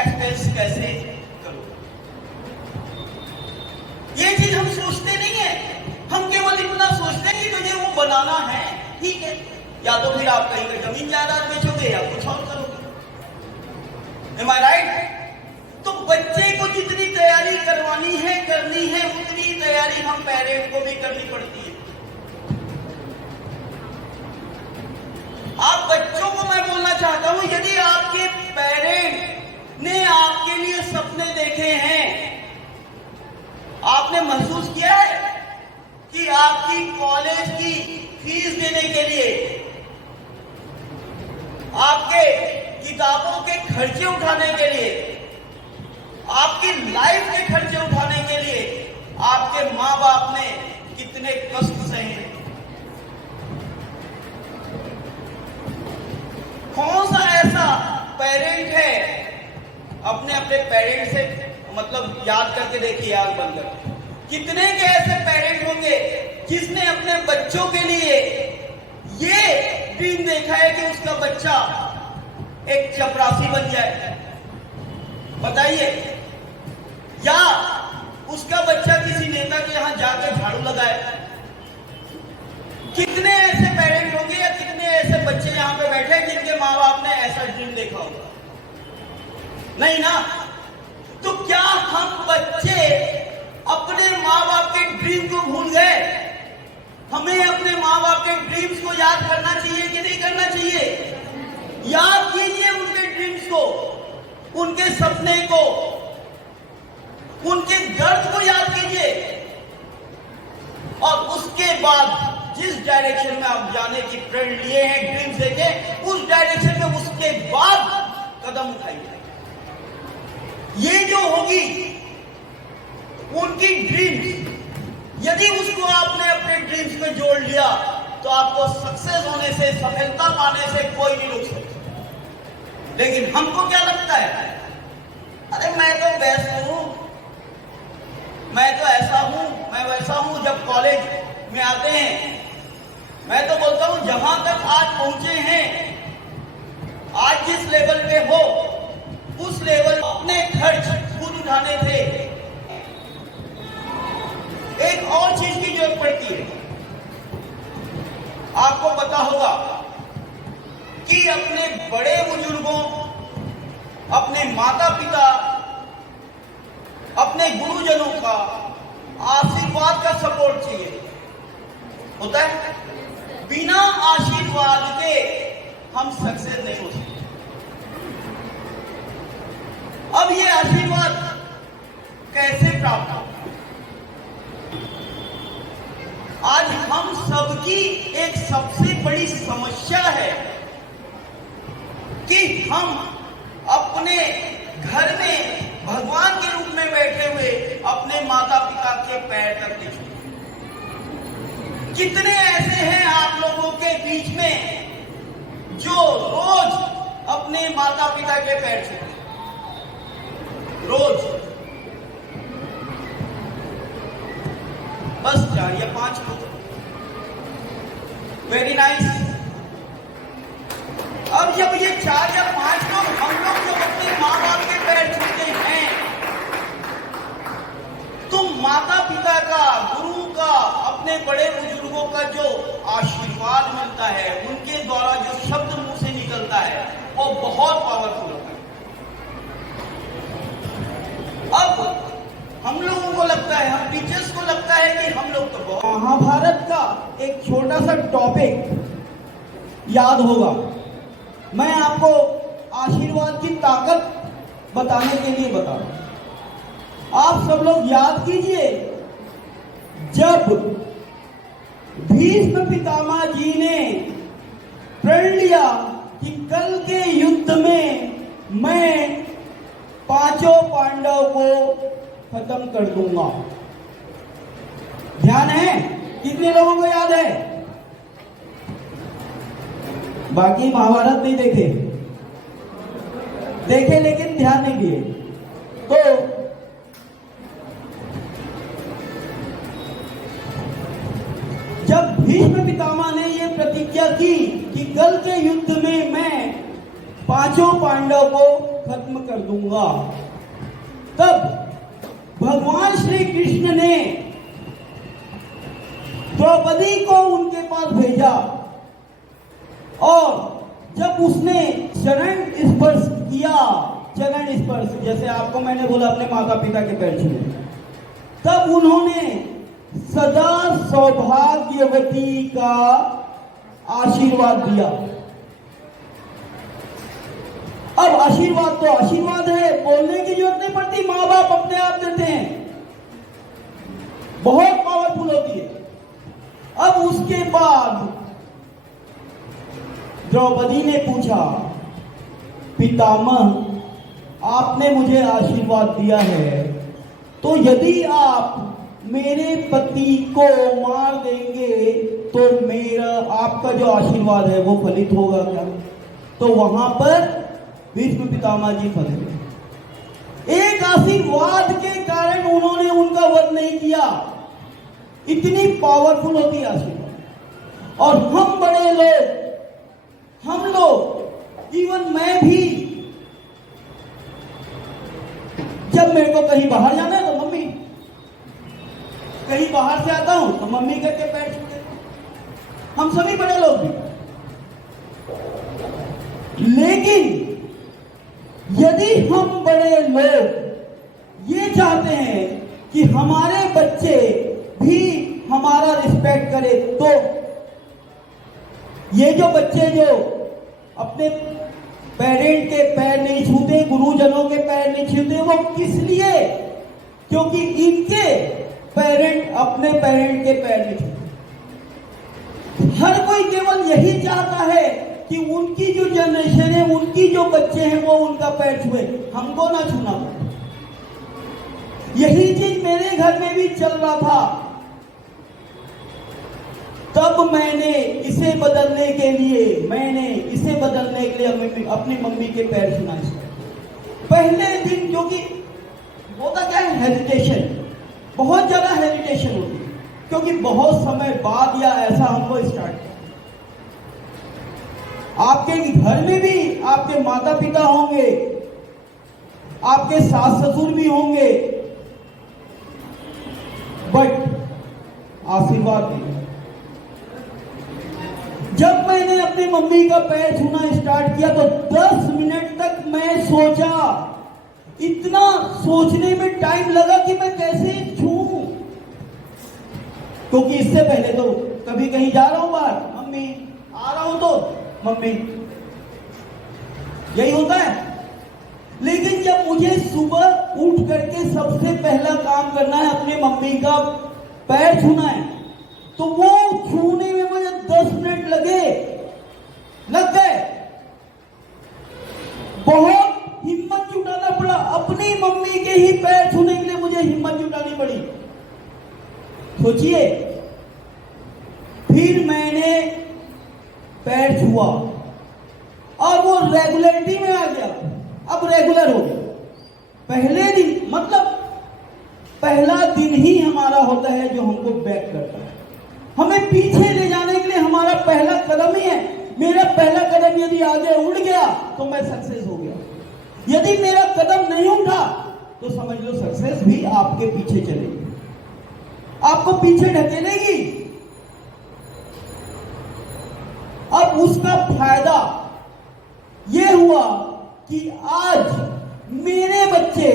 एक्सपेंस कैसे करो? ये चीज हम सोचते नहीं है। हम केवल इतना सोचते हैं कि मुझे वो बनाना है, ठीक है, या तो फिर आप कहीं पे जमीन जायदाद बेचोगे या कुछ और करोगे। Am I right? तो बच्चे को जितनी तैयारी करनी है उतनी तैयारी हम पेरेंट को भी करनी पड़ती है। आप बच्चों को मैं बोलना चाहता हूं, यदि आपके पेरेंट ने आपके लिए सपने देखे हैं, आपने महसूस किया है कि आपकी कॉलेज की फीस देने के लिए, आपके किताबों के खर्चे उठाने के लिए, आपकी लाइफ के खर्चे उठाने के लिए आपके मां बाप ने कितने कष्ट सहे? कौन सा ऐसा पेरेंट है, अपने पेरेंट से मतलब याद करके देखिए आग बंद करके, कितने के ऐसे पेरेंट होंगे जिसने अपने बच्चों के लिए ये ड्रीम देखा है कि उसका बच्चा एक चपरासी बन जाए? बताइए। या उसका बच्चा किसी नेता के यहां जाकर झाड़ू लगाए। कितने ऐसे पेरेंट होंगे या कितने ऐसे बच्चे यहां पे बैठे जिनके माँ बाप ने ऐसा ड्रीम देखा होगा? नहीं ना। तो क्या हम बच्चे अपने माँ बाप के ड्रीम को भूल गए? हमें अपने माँ बाप के ड्रीम्स को याद करना चाहिए कि नहीं करना चाहिए? याद कीजिए उनके ड्रीम्स को, उनके सपने को, उनके दर्द को याद कीजिए, और उसके बाद जिस डायरेक्शन में आप जाने की प्रण लिए हैं, ड्रीम्स देखे, उस डायरेक्शन में उसके बाद कदम उठाइए। ये जो होगी उनकी ड्रीम्स, यदि उसको आपने अपने ड्रीम्स में जोड़ लिया तो आपको सक्सेस होने से, सफलता पाने से कोई नहीं रोक सकता। लेकिन हमको क्या लगता है, अरे मैं तो बेस्ट हूं, मैं तो ऐसा हूं, मैं वैसा हूं। जब कॉलेज में आते हैं, मैं तो बोलता हूं जहां तक आज पहुंचे हैं, आज जिस लेवल पे हो, उस लेवल अपने खर्च खुद उठाने थे। एक और चीज की जरूरत पड़ती है, आपको पता होगा कि अपने बड़े बुजुर्गों, अपने माता पिता, अपने गुरुजनों का आशीर्वाद का सपोर्ट चाहिए होता है। बिना आशीर्वाद के हम सक्सेस नहीं हो सकते। अब ये आशीर्वाद कैसे प्राप्त हो? आज हम सबकी एक सबसे बड़ी समस्या है कि हम अपने घर में भगवान के रूप में बैठे हुए अपने माता पिता के पैर तक नहीं छूते। कितने ऐसे हैं आप लोगों के बीच में जो रोज अपने माता पिता के पैर छूते, रोज बस 4 या 5 लोग, वेरी नाइस। अब जब ये 4 या 5 लोग, हम लोग जब अपने माँ बाप के पैर छूते हैं, तो माता पिता का, गुरु का, अपने बड़े बुजुर्गों का जो आशीर्वाद मिलता है, उनके द्वारा जो शब्द मुंह से निकलता है, वो बहुत पावरफुल होता है। अब हम लोगों को लगता है, हम टीचर्स को लगता है कि हम लोग तो बहुत, महाभारत का एक छोटा सा टॉपिक याद होगा। मैं आपको आशीर्वाद की ताकत बताने के लिए बता रहा हूं। आप सब लोग याद कीजिए, जब भीष्म पितामह जी ने प्रण लिया कि कल के युद्ध में मैं 5 पांडव को खत्म कर दूंगा। ध्यान है? कितने लोगों को याद है? बाकी महाभारत नहीं देखे, देखे लेकिन ध्यान नहीं दिए। तो जब भीष्म पितामह ने यह प्रतिज्ञा की कि कल के युद्ध में मैं 5 पांडव को खत्म कर दूंगा, तब भगवान श्री कृष्ण ने द्रौपदी को उनके पास भेजा, और जब उसने चरण स्पर्श किया, चरण स्पर्श जैसे आपको मैंने बोला अपने माता पिता के पैर छुए, तब उन्होंने सदा सौभाग्यवती का आशीर्वाद दिया। अब आशीर्वाद तो आशीर्वाद है, बोलने की जरूरत नहीं पड़ती, माँ बाप अपने आप देते हैं, बहुत पावरफुल होती है। अब उसके बाद द्रौपदी ने पूछा, पितामह आपने मुझे आशीर्वाद दिया है, तो यदि आप मेरे पति को मार देंगे तो मेरा, आपका जो आशीर्वाद है वो फलित होगा क्या? तो वहां पर भीष्म पितामह जी फंस गए। एक आशीर्वाद के कारण उन्होंने उनका वध नहीं किया। इतनी पावरफुल होती आशीर्वाद। और हम बड़े लोग, हम लोग, इवन मैं भी, जब मेरे को कहीं बाहर जाना है तो मम्मी, कहीं बाहर से आता हूं तो मम्मी करके पैर छूते। हम सभी बड़े लोग भी। लेकिन यदि हम बड़े लोग ये चाहते हैं कि हमारे बच्चे भी हमारा रिस्पेक्ट करे। तो ये जो बच्चे जो अपने पेरेंट के पैर नहीं छूते, गुरुजनों के पैर नहीं छूते, वो किस लिए? क्योंकि इनके पेरेंट अपने पेरेंट के पैर नहीं छूते। हर कोई केवल यही चाहता है कि उनकी जो जनरेशन है, उनकी जो बच्चे हैं, वो उनका पैर छुए, हमको ना छूना पड़े। यही चीज मेरे घर में भी चल रहा था। तब मैंने इसे बदलने के लिए अपनी मम्मी के पैर छूना स्टार्ट। पहले दिन जो कि होता क्या है, हेजिटेशन, बहुत ज्यादा हेजिटेशन होती है, क्योंकि बहुत समय बाद या ऐसा हमको स्टार्ट किया। आपके घर में भी आपके माता पिता होंगे, आपके सास ससुर भी होंगे, बट आशीर्वाद नहीं। जब मैंने अपनी मम्मी का पैर छूना स्टार्ट किया तो 10 मिनट तक मैं सोचा, इतना सोचने में टाइम लगा कि मैं कैसे छूऊं। क्योंकि इससे पहले तो कभी कहीं जा रहा हूं बाहर, मम्मी, आ रहा हूं तो मम्मी, यही होता है। लेकिन जब मुझे सुबह उठ करके सबसे पहला काम करना है, अपने मम्मी का पैर छूना है, तो वो छूने में मुझे 10 मिनट लग गए। बहुत हिम्मत जुटाना पड़ा, अपनी मम्मी के ही पैर छूने के लिए मुझे हिम्मत जुटानी पड़ी। सोचिए, फिर मैंने पैर छुआ और वो रेगुलरिटी में आ गया, अब रेगुलर हो गया। पहले दिन मतलब पहला दिन ही हमारा होता है जो हमको बैक करता है, हमें पीछे ले जाने के लिए हमारा पहला कदम ही है। मेरा पहला कदम यदि आगे उड़ गया तो मैं सक्सेस हो गया, यदि मेरा कदम नहीं उठा तो समझ लो सक्सेस भी आपके पीछे चलेगी, आपको पीछे ढकेलेगी। अब उसका फायदा यह हुआ कि आज मेरे बच्चे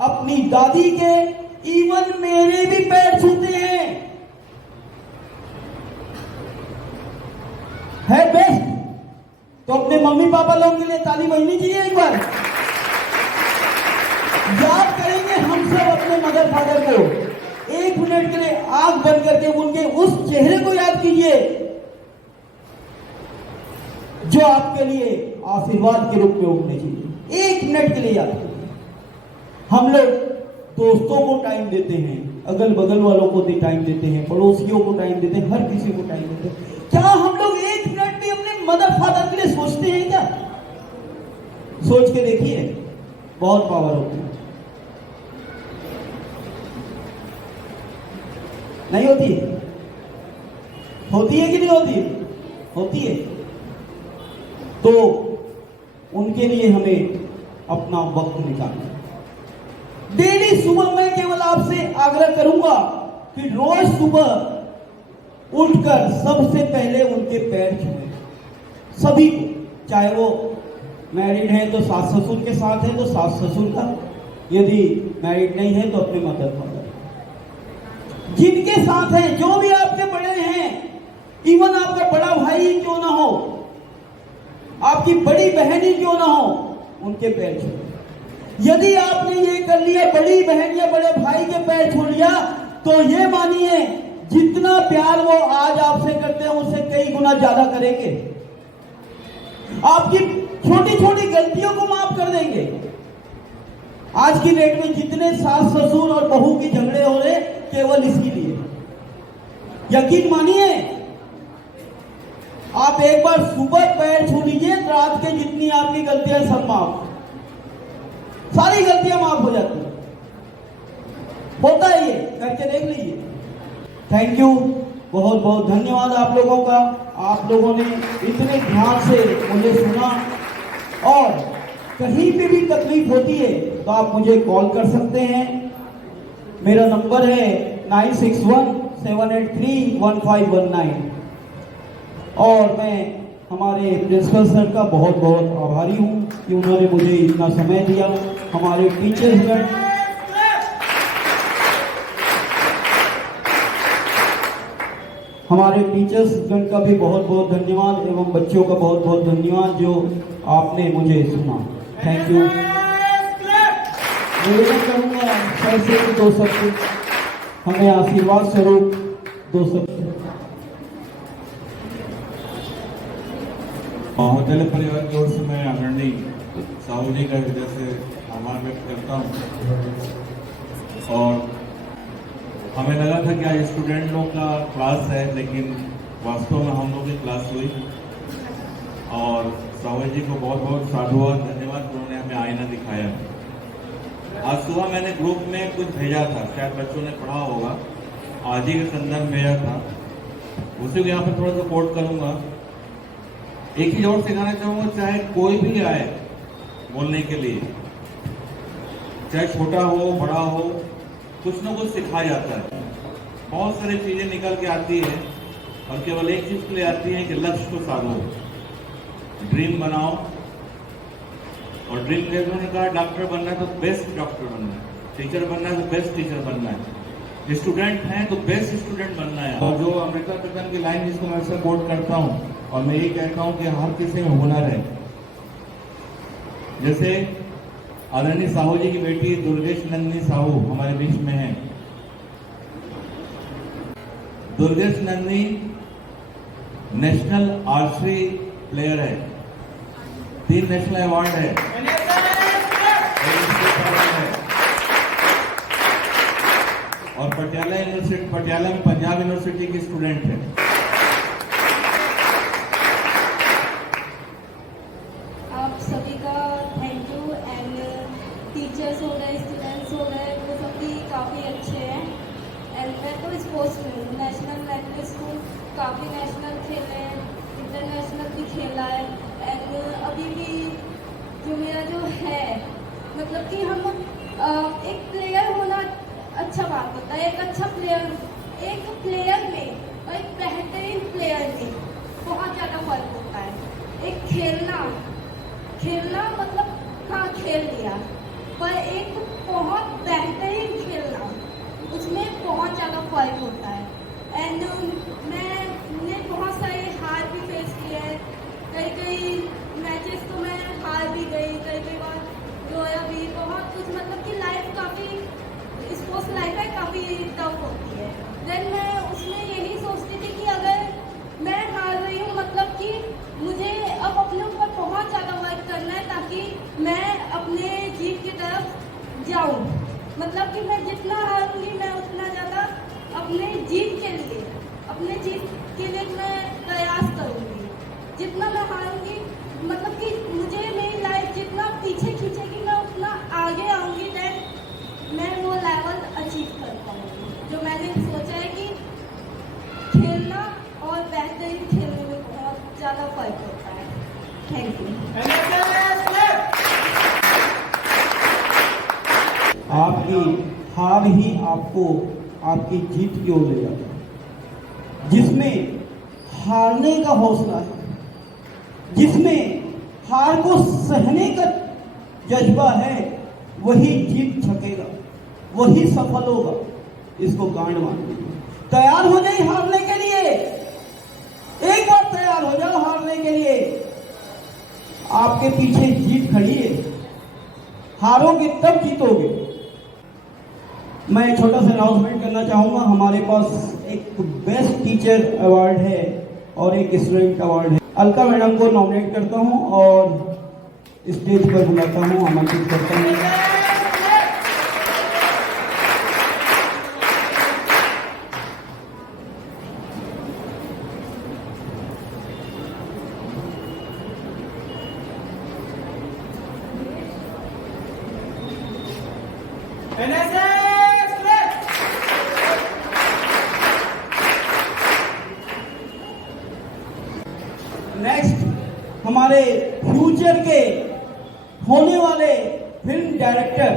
अपनी दादी के, इवन मेरे भी पैर छूते हैं। है बेस्ट। तो अपने मम्मी पापा लोगों के लिए ताली बजनी चाहिए एक बार। याद करेंगे हम सब अपने मदर फादर को, 1 मिनट के लिए आंख बंद करके उनके उस चेहरे को याद कीजिए जो आपके लिए आशीर्वाद के रूप में उठने चाहिए। 1 मिनट के लिए याद कीजिए। हम लोग दोस्तों को टाइम देते हैं, अगल बगल वालों को भी टाइम देते हैं, पड़ोसियों को टाइम देते हैं, हर किसी को टाइम देते हैं। क्या हम लोग 1 मिनट भी अपने मदर फादर के लिए सोचते हैं क्या? सोच के देखिए, बहुत पावर होती है। नहीं होती है? होती है कि नहीं होती है? होती है। तो उनके लिए हमें अपना वक्त निकालना। डेली सुबह मैं केवल आपसे आग्रह करूंगा कि रोज सुबह उठकर सबसे पहले उनके पैर छुएं, सभी को, चाहे वो मैरिड है तो सास ससुर के साथ है तो सास ससुर का, यदि मैरिड नहीं है तो अपने मदर फादर, जिनके साथ है, जो भी आपके बड़े हैं, इवन आपका बड़ा भाई क्यों ना हो, आपकी बड़ी बहन ही क्यों ना हो, उनके पैर छुएं। यदि आपने ये कर लिया, बड़ी बहन या बड़े भाई के पैर छू लिया, तो ये मानिए जितना प्यार वो आज आपसे करते हैं उससे कई गुना ज्यादा करेंगे। आपकी छोटी छोटी गलतियों को माफ कर देंगे। आज की डेट में जितने सास ससुर और बहू की झगड़े हो रहे केवल इसके लिए, यकीन मानिए, आप एक बार सुबह पैर छू लीजिए, रात के जितनी आपकी गलतियां सब माफ, सारी गलतियां माफ हो जाती है। होता है, ये करके देख लीजिए। थैंक यू, बहुत बहुत धन्यवाद आप लोगों का। आप लोगों ने इतने ध्यान से मुझे सुना, और कहीं पे भी तकलीफ होती है तो आप मुझे कॉल कर सकते हैं। मेरा नंबर है 9617831519। और मैं हमारे प्रिंसिपल सर का बहुत बहुत आभारी हूँ कि उन्होंने मुझे इतना समय दिया। हमारे टीचर्सगण हमारे टीचर्स गण का भी बहुत बहुत धन्यवाद एवं बच्चों का बहुत बहुत धन्यवाद जो आपने मुझे सुना। Thank you. निवेदन करूंगा सर से 2 शब्द हमें आशीर्वाद स्वरूप 2 शब्द। महाविद्यालय परिवार की ओर से मैं आदरणीय साहू जी का हृदय से आभार व्यक्त करता हूँ। और हमें लगा था कि आज स्टूडेंट लोग का क्लास है, लेकिन वास्तव में हम लोग की क्लास हुई। और साहू जी को बहुत बहुत साधुवाद, धन्यवाद, उन्होंने हमें आईना दिखाया। आज सुबह मैंने ग्रुप में कुछ भेजा था, शायद बच्चों ने पढ़ा होगा, आज ही के संदर्भ में भेजा था, उसी को यहाँ पर थोड़ा सा कोट करूंगा। एक ही और सिखाना चाहूंगा, चाहे कोई भी आए बोलने के लिए, चाहे छोटा हो बड़ा हो, कुछ ना कुछ सिखाया जाता है। बहुत सारी चीजें निकल के आती है और केवल एक चीज के लिए आती है कि लक्ष्य को साधो, ड्रीम बनाओ। और ड्रीम के उन्होंने कहा डॉक्टर बनना है तो बेस्ट डॉक्टर बनना है, टीचर बनना है तो बेस्ट टीचर बनना है, स्टूडेंट हैं तो बेस्ट स्टूडेंट बनना है। और जो अमृता प्रीतम की लाइन जिसको मैं अक्सर कोट करता हूं, और मैं यही कहता हूं कि हर किसी में हुनर है। जैसे आदरणीय साहू जी की बेटी दुर्गेश नंदिनी साहू हमारे बीच में है। Durgesh Nandini national archery player है, 3 नेशनल अवार्ड है, और पटियाला में पंजाब यूनिवर्सिटी की स्टूडेंट है। आप सभी का थैंक यू। एंड टीचर्स हो गए, स्टूडेंट्स हो गए, वो सभी काफ़ी अच्छे हैं। एंड मैं तो स्पोर्ट्स में हूँ, नेशनल लेवल स्कूल काफ़ी नेशनल खेले हैं, इंटरनेशनल भी खेला है। एंड अभी भी जो मेरा जो है, मतलब कि हम एक प्लेयर होना अच्छा बात होता है। एक अच्छा प्लेयर, एक प्लेयर में और एक बेहतरीन प्लेयर में बहुत ज़्यादा फर्क होता है। एक खेलना मतलब हाँ खेल लिया, पर एक बहुत बेहतरीन खेलना, उसमें बहुत ज़्यादा फर्क होता है। एंड मैंने बहुत सारे हार भी फेस किए हैं। कई मैचेस तो मैं हार भी गई, कई बार रोया भी, बहुत कुछ। मतलब कि लाइफ काफ़ी, स्पोर्ट्स लाइफ है, काफ़ी टफ होती है। देन मैं उसमें यही सोचती थी कि अगर मैं हार रही हूँ, मतलब कि मुझे अब अपने ऊपर बहुत ज़्यादा वर्क करना है ताकि मैं अपने जीत की तरफ जाऊँ। मतलब कि मैं जितना हारूंगी मैं उतना ज़्यादा अपने जीत के लिए मैं प्रयास करूँगी। जितना मैं हारूंगी, मतलब कि मुझे मेरी लाइफ जितना पीछे खींचेगी मैं उतना आगे आऊँगी। देन मैं वो लेवल अचीव कर पाऊँगी। जो मैंने सोचा है कि खेलना और बेहतरीन खेलने में बहुत ज़्यादा फर्क होता है। Thank you. आपकी हार ही आपको आपकी जीत की ओर ले जाता है। जिसमें हारने का हौसला है, जिसमें हार को सहने का जज्बा है, वही जीत सकेगा, वही सफल होगा। इसको गांड मान लीजिए। तैयार हो जाए हारने के लिए, एक बार तैयार हो जाओ हारने के लिए। आपके पीछे जीत खड़ी है, हारोगे तब जीतोगे। मैं एक छोटा सा अनाउंसमेंट करना चाहूंगा। हमारे पास एक बेस्ट टीचर अवार्ड है और एक स्टूडेंट अवार्ड है। अलका मैडम को नॉमिनेट करता हूं और स्टेज पर बुलाता हूं, आमंत्रित करता हूं। नेक्स्ट हमारे फ्यूचर के होने वाले फिल्म डायरेक्टर,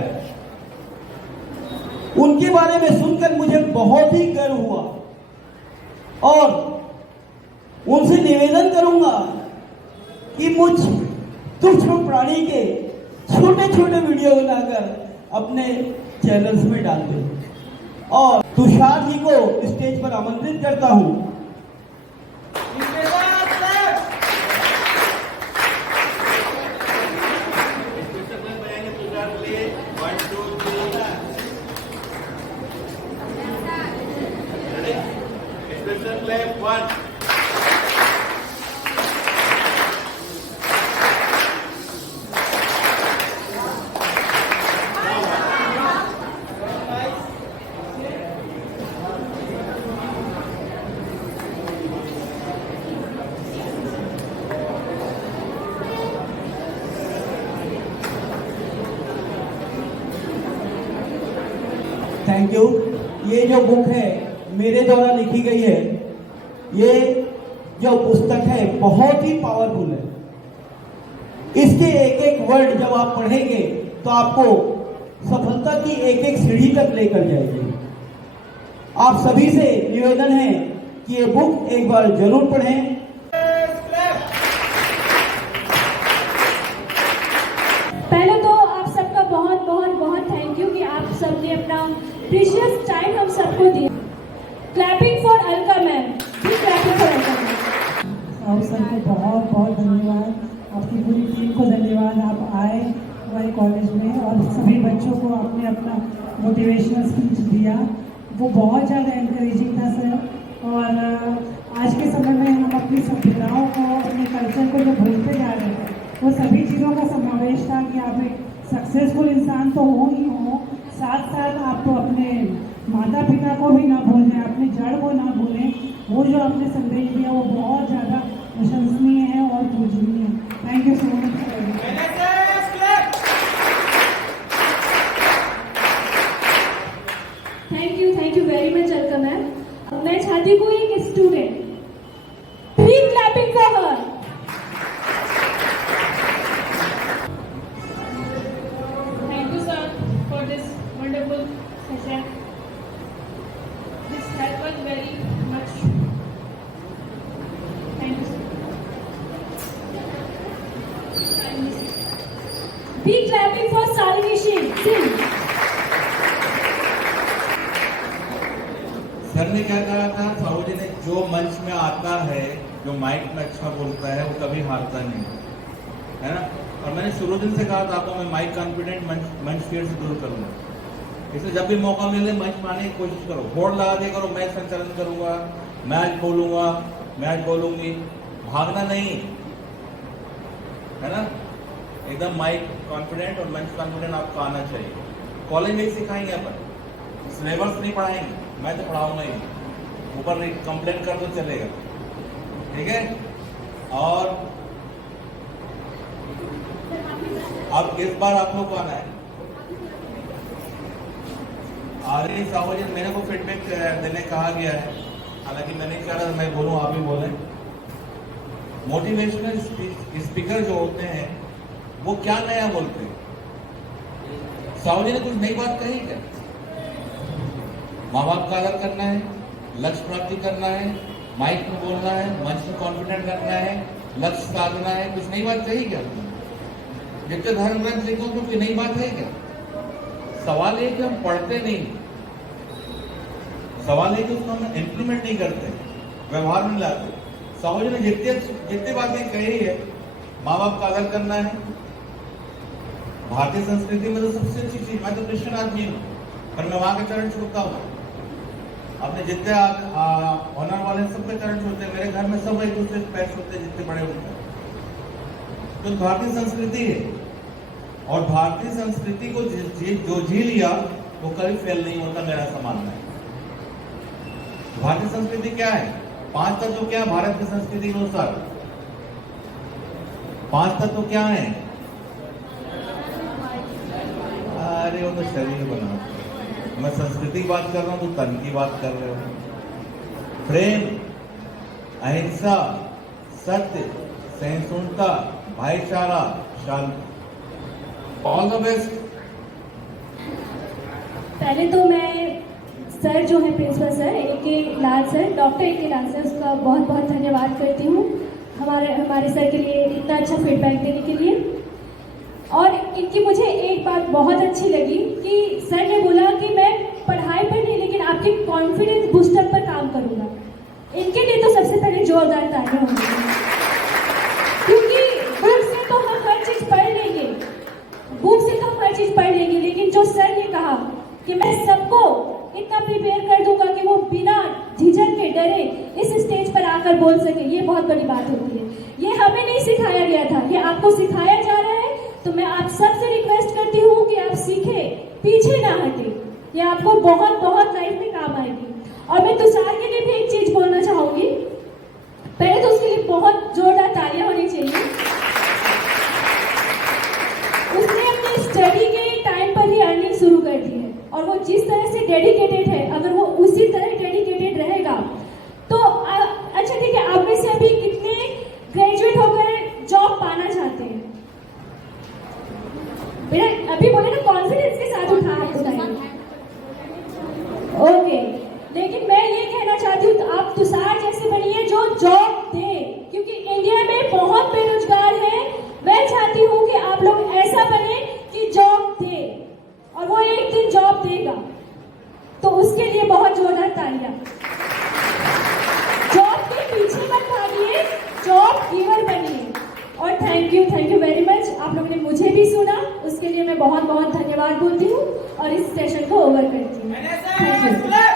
उनके बारे में सुनकर मुझे बहुत ही गर्व हुआ और उनसे निवेदन करूंगा कि मुझ तुच्छ प्राणी के छोटे छोटे वीडियो बनाकर अपने चैनल्स में डाल दें। और तुषार जी को स्टेज पर आमंत्रित करता हूं थैंक यू। ये जो बुक है मेरे द्वारा लिखी गई है, ये जो पुस्तक है बहुत ही पावरफुल है। इसके एक एक वर्ड जब आप पढ़ेंगे तो आपको सफलता की एक एक सीढ़ी तक लेकर जाएगी। आप सभी से निवेदन है कि ये बुक एक बार जरूर पढ़ें। पहले तो आप सबका बहुत बहुत बहुत थैंक यू कि आप सबने अपना प्रीशियस टाइम हम सबको दिया। Clapping for Alka ma'am, clapping for Alka ma'am. और सबको बहुत बहुत धन्यवाद, आपकी पूरी टीम को धन्यवाद। आप आए हमारे कॉलेज में और सभी बच्चों को आपने अपना मोटिवेशनल स्पीच दिया, वो बहुत ज़्यादा एनकरेजिंग था सर। और आज के समय में हम अपनी सभ्यताओं को, अपने कल्चर को जो भूलते जा रहे हैं, वो सभी चीज़ों का समावेश था कि आप एक सक्सेसफुल इंसान तो हो ही हो, साथ साथ आप तो अपने माता पिता को भी ना भूलें, अपनी जड़ को ना भूलें। वो जो आपने संदेश दिया वो बहुत ज़्यादा प्रशंसनीय है और पूजनीय है। Thank you so much. Thank you very much Alka ma'am. मैं चाहती हूँ एक student, please clapping for her. Thank you, sir, for this wonderful session. This helped us very much. Thank you, sir. Be clapping for Salini Singh. Sir ने क्या कहा था, साहू जी ने, जो मंच में आता है, जो माइक में अच्छा बोलता है, वो कभी हारता नहीं है ना। और मैंने शुरू दिन से कहा था आपको, मैं माइक कॉन्फिडेंट मंच फियर से दूर करूंगा। इसलिए जब भी मौका मिले मंच में आने की कोशिश करो, बोर्ड लगा दिया करो, मैं संचालन करूंगा, मैच बोलूंगा, मैच बोलूंगी, भागना नहीं है ना। एकदम माइक कॉन्फिडेंट और मंच कॉन्फिडेंट आपको आना चाहिए। कॉलेज में ही सिखाएंगे अपन, सिलेबस नहीं पढ़ाएंगे, मैं तो पढ़ाऊंगा ही, ऊपर कंप्लेंट कर दो चलेगा, ठीक है। और अब इस बार आप लोग को आना है। आर्य साहू जी मेरे को फीडबैक देने कहा गया है, हालांकि मैंने कहा था मैं बोलूं, आप ही बोले। मोटिवेशनल स्पीकर जो होते हैं वो क्या नया बोलते हैं? साहू जी ने कुछ नई बात कही क्या? माँ बाप का आदर करना है, लक्ष्य प्राप्ति करना है, माइक में बोलना है, मंच में कॉन्फिडेंट रखना है, लक्ष्य साधना है, कुछ नई बात कही क्या? जितने धर्म ग्रंथ लिखे हो कोई नई बात है क्या? सवाल है कि हम पढ़ते नहीं, सवाल है कि उसको हम इंप्लीमेंट नहीं करते, व्यवहार में लाते। साहू जी ने जितनी बातें कही है, माँ बाप का आदर करना है, भारतीय संस्कृति में तो सबसे अच्छी चीज, मैं तो क्रिश्चियन आदमी हूँ पर मैं वहां के चरण छूता हूँ, अपने जितने ऑनर वाले सबके चरण छूते हैं, मेरे घर में सब एक दूसरे से पैर छूते हैं जितने बड़े होते हैं। तो भारतीय संस्कृति है, और भारतीय संस्कृति को जो जी लिया वो कभी फेल नहीं होता, मेरा ऐसा मानना है। भारतीय संस्कृति क्या है? 5 तत्व क्या है भारत की संस्कृति के अनुसार? 5 तत्व क्या है? अरे वो तो शरीर बना, मैं संस्कृति की बात कर रहा हूं तो तन की बात कर रहे हो। प्रेम, अहिंसा, सत्य, सहिष्णुता, भाईचारा, शांति। All the best. पहले तो मैं सर जो है प्रिंसिपल सर ए.के. लाल सर, डॉक्टर ए.के. लाल सर, उसका बहुत बहुत धन्यवाद करती हूँ हमारे सर के लिए इतना अच्छा फीडबैक देने के लिए। और इनकी मुझे एक बात बहुत अच्छी लगी कि सर ने बोला कि मैं पढ़ाई पर नहीं लेकिन आपके कॉन्फिडेंस बूस्टर पर काम करूँगा। इनके लिए तो सबसे पहले जोरदार तालियां होंगी, क्योंकि बुक से तो हम हर चीज़ पढ़ लेंगे, बुक से तो हम हर चीज़ पढ़ लेंगे, लेकिन जो सर ने कहा कि मैं सबको इतना प्रिपेयर कर दूंगा कि वो बिना झिझक के डरे इस स्टेज पर आकर बोल सके, ये बहुत बड़ी बात होती है। ये हमें नहीं सिखाया गया था, ये आपको सिखाया जा रहा है। तो मैं आप सबसे रिक्वेस्ट करती हूँ कि आप सीखें, पीछे ना हटे, ये आपको बहुत बहुत लाइफ में काम आएगी। और मैं तुषार के लिए भी एक चीज बोलना चाहूंगी। पहले तो उसके लिए बहुत जोरदार तालियां होनी चाहिए। उसने अपनी स्टडी के टाइम पर ही अर्निंग शुरू कर दी है, और वो जिस तरह से dedicate everybody, thank you very much. आप लोगों ने मुझे भी सुना, उसके लिए मैं बहुत बहुत धन्यवाद बोलती हूँ और इस सेशन को ओवर करती हूँ। Thank you.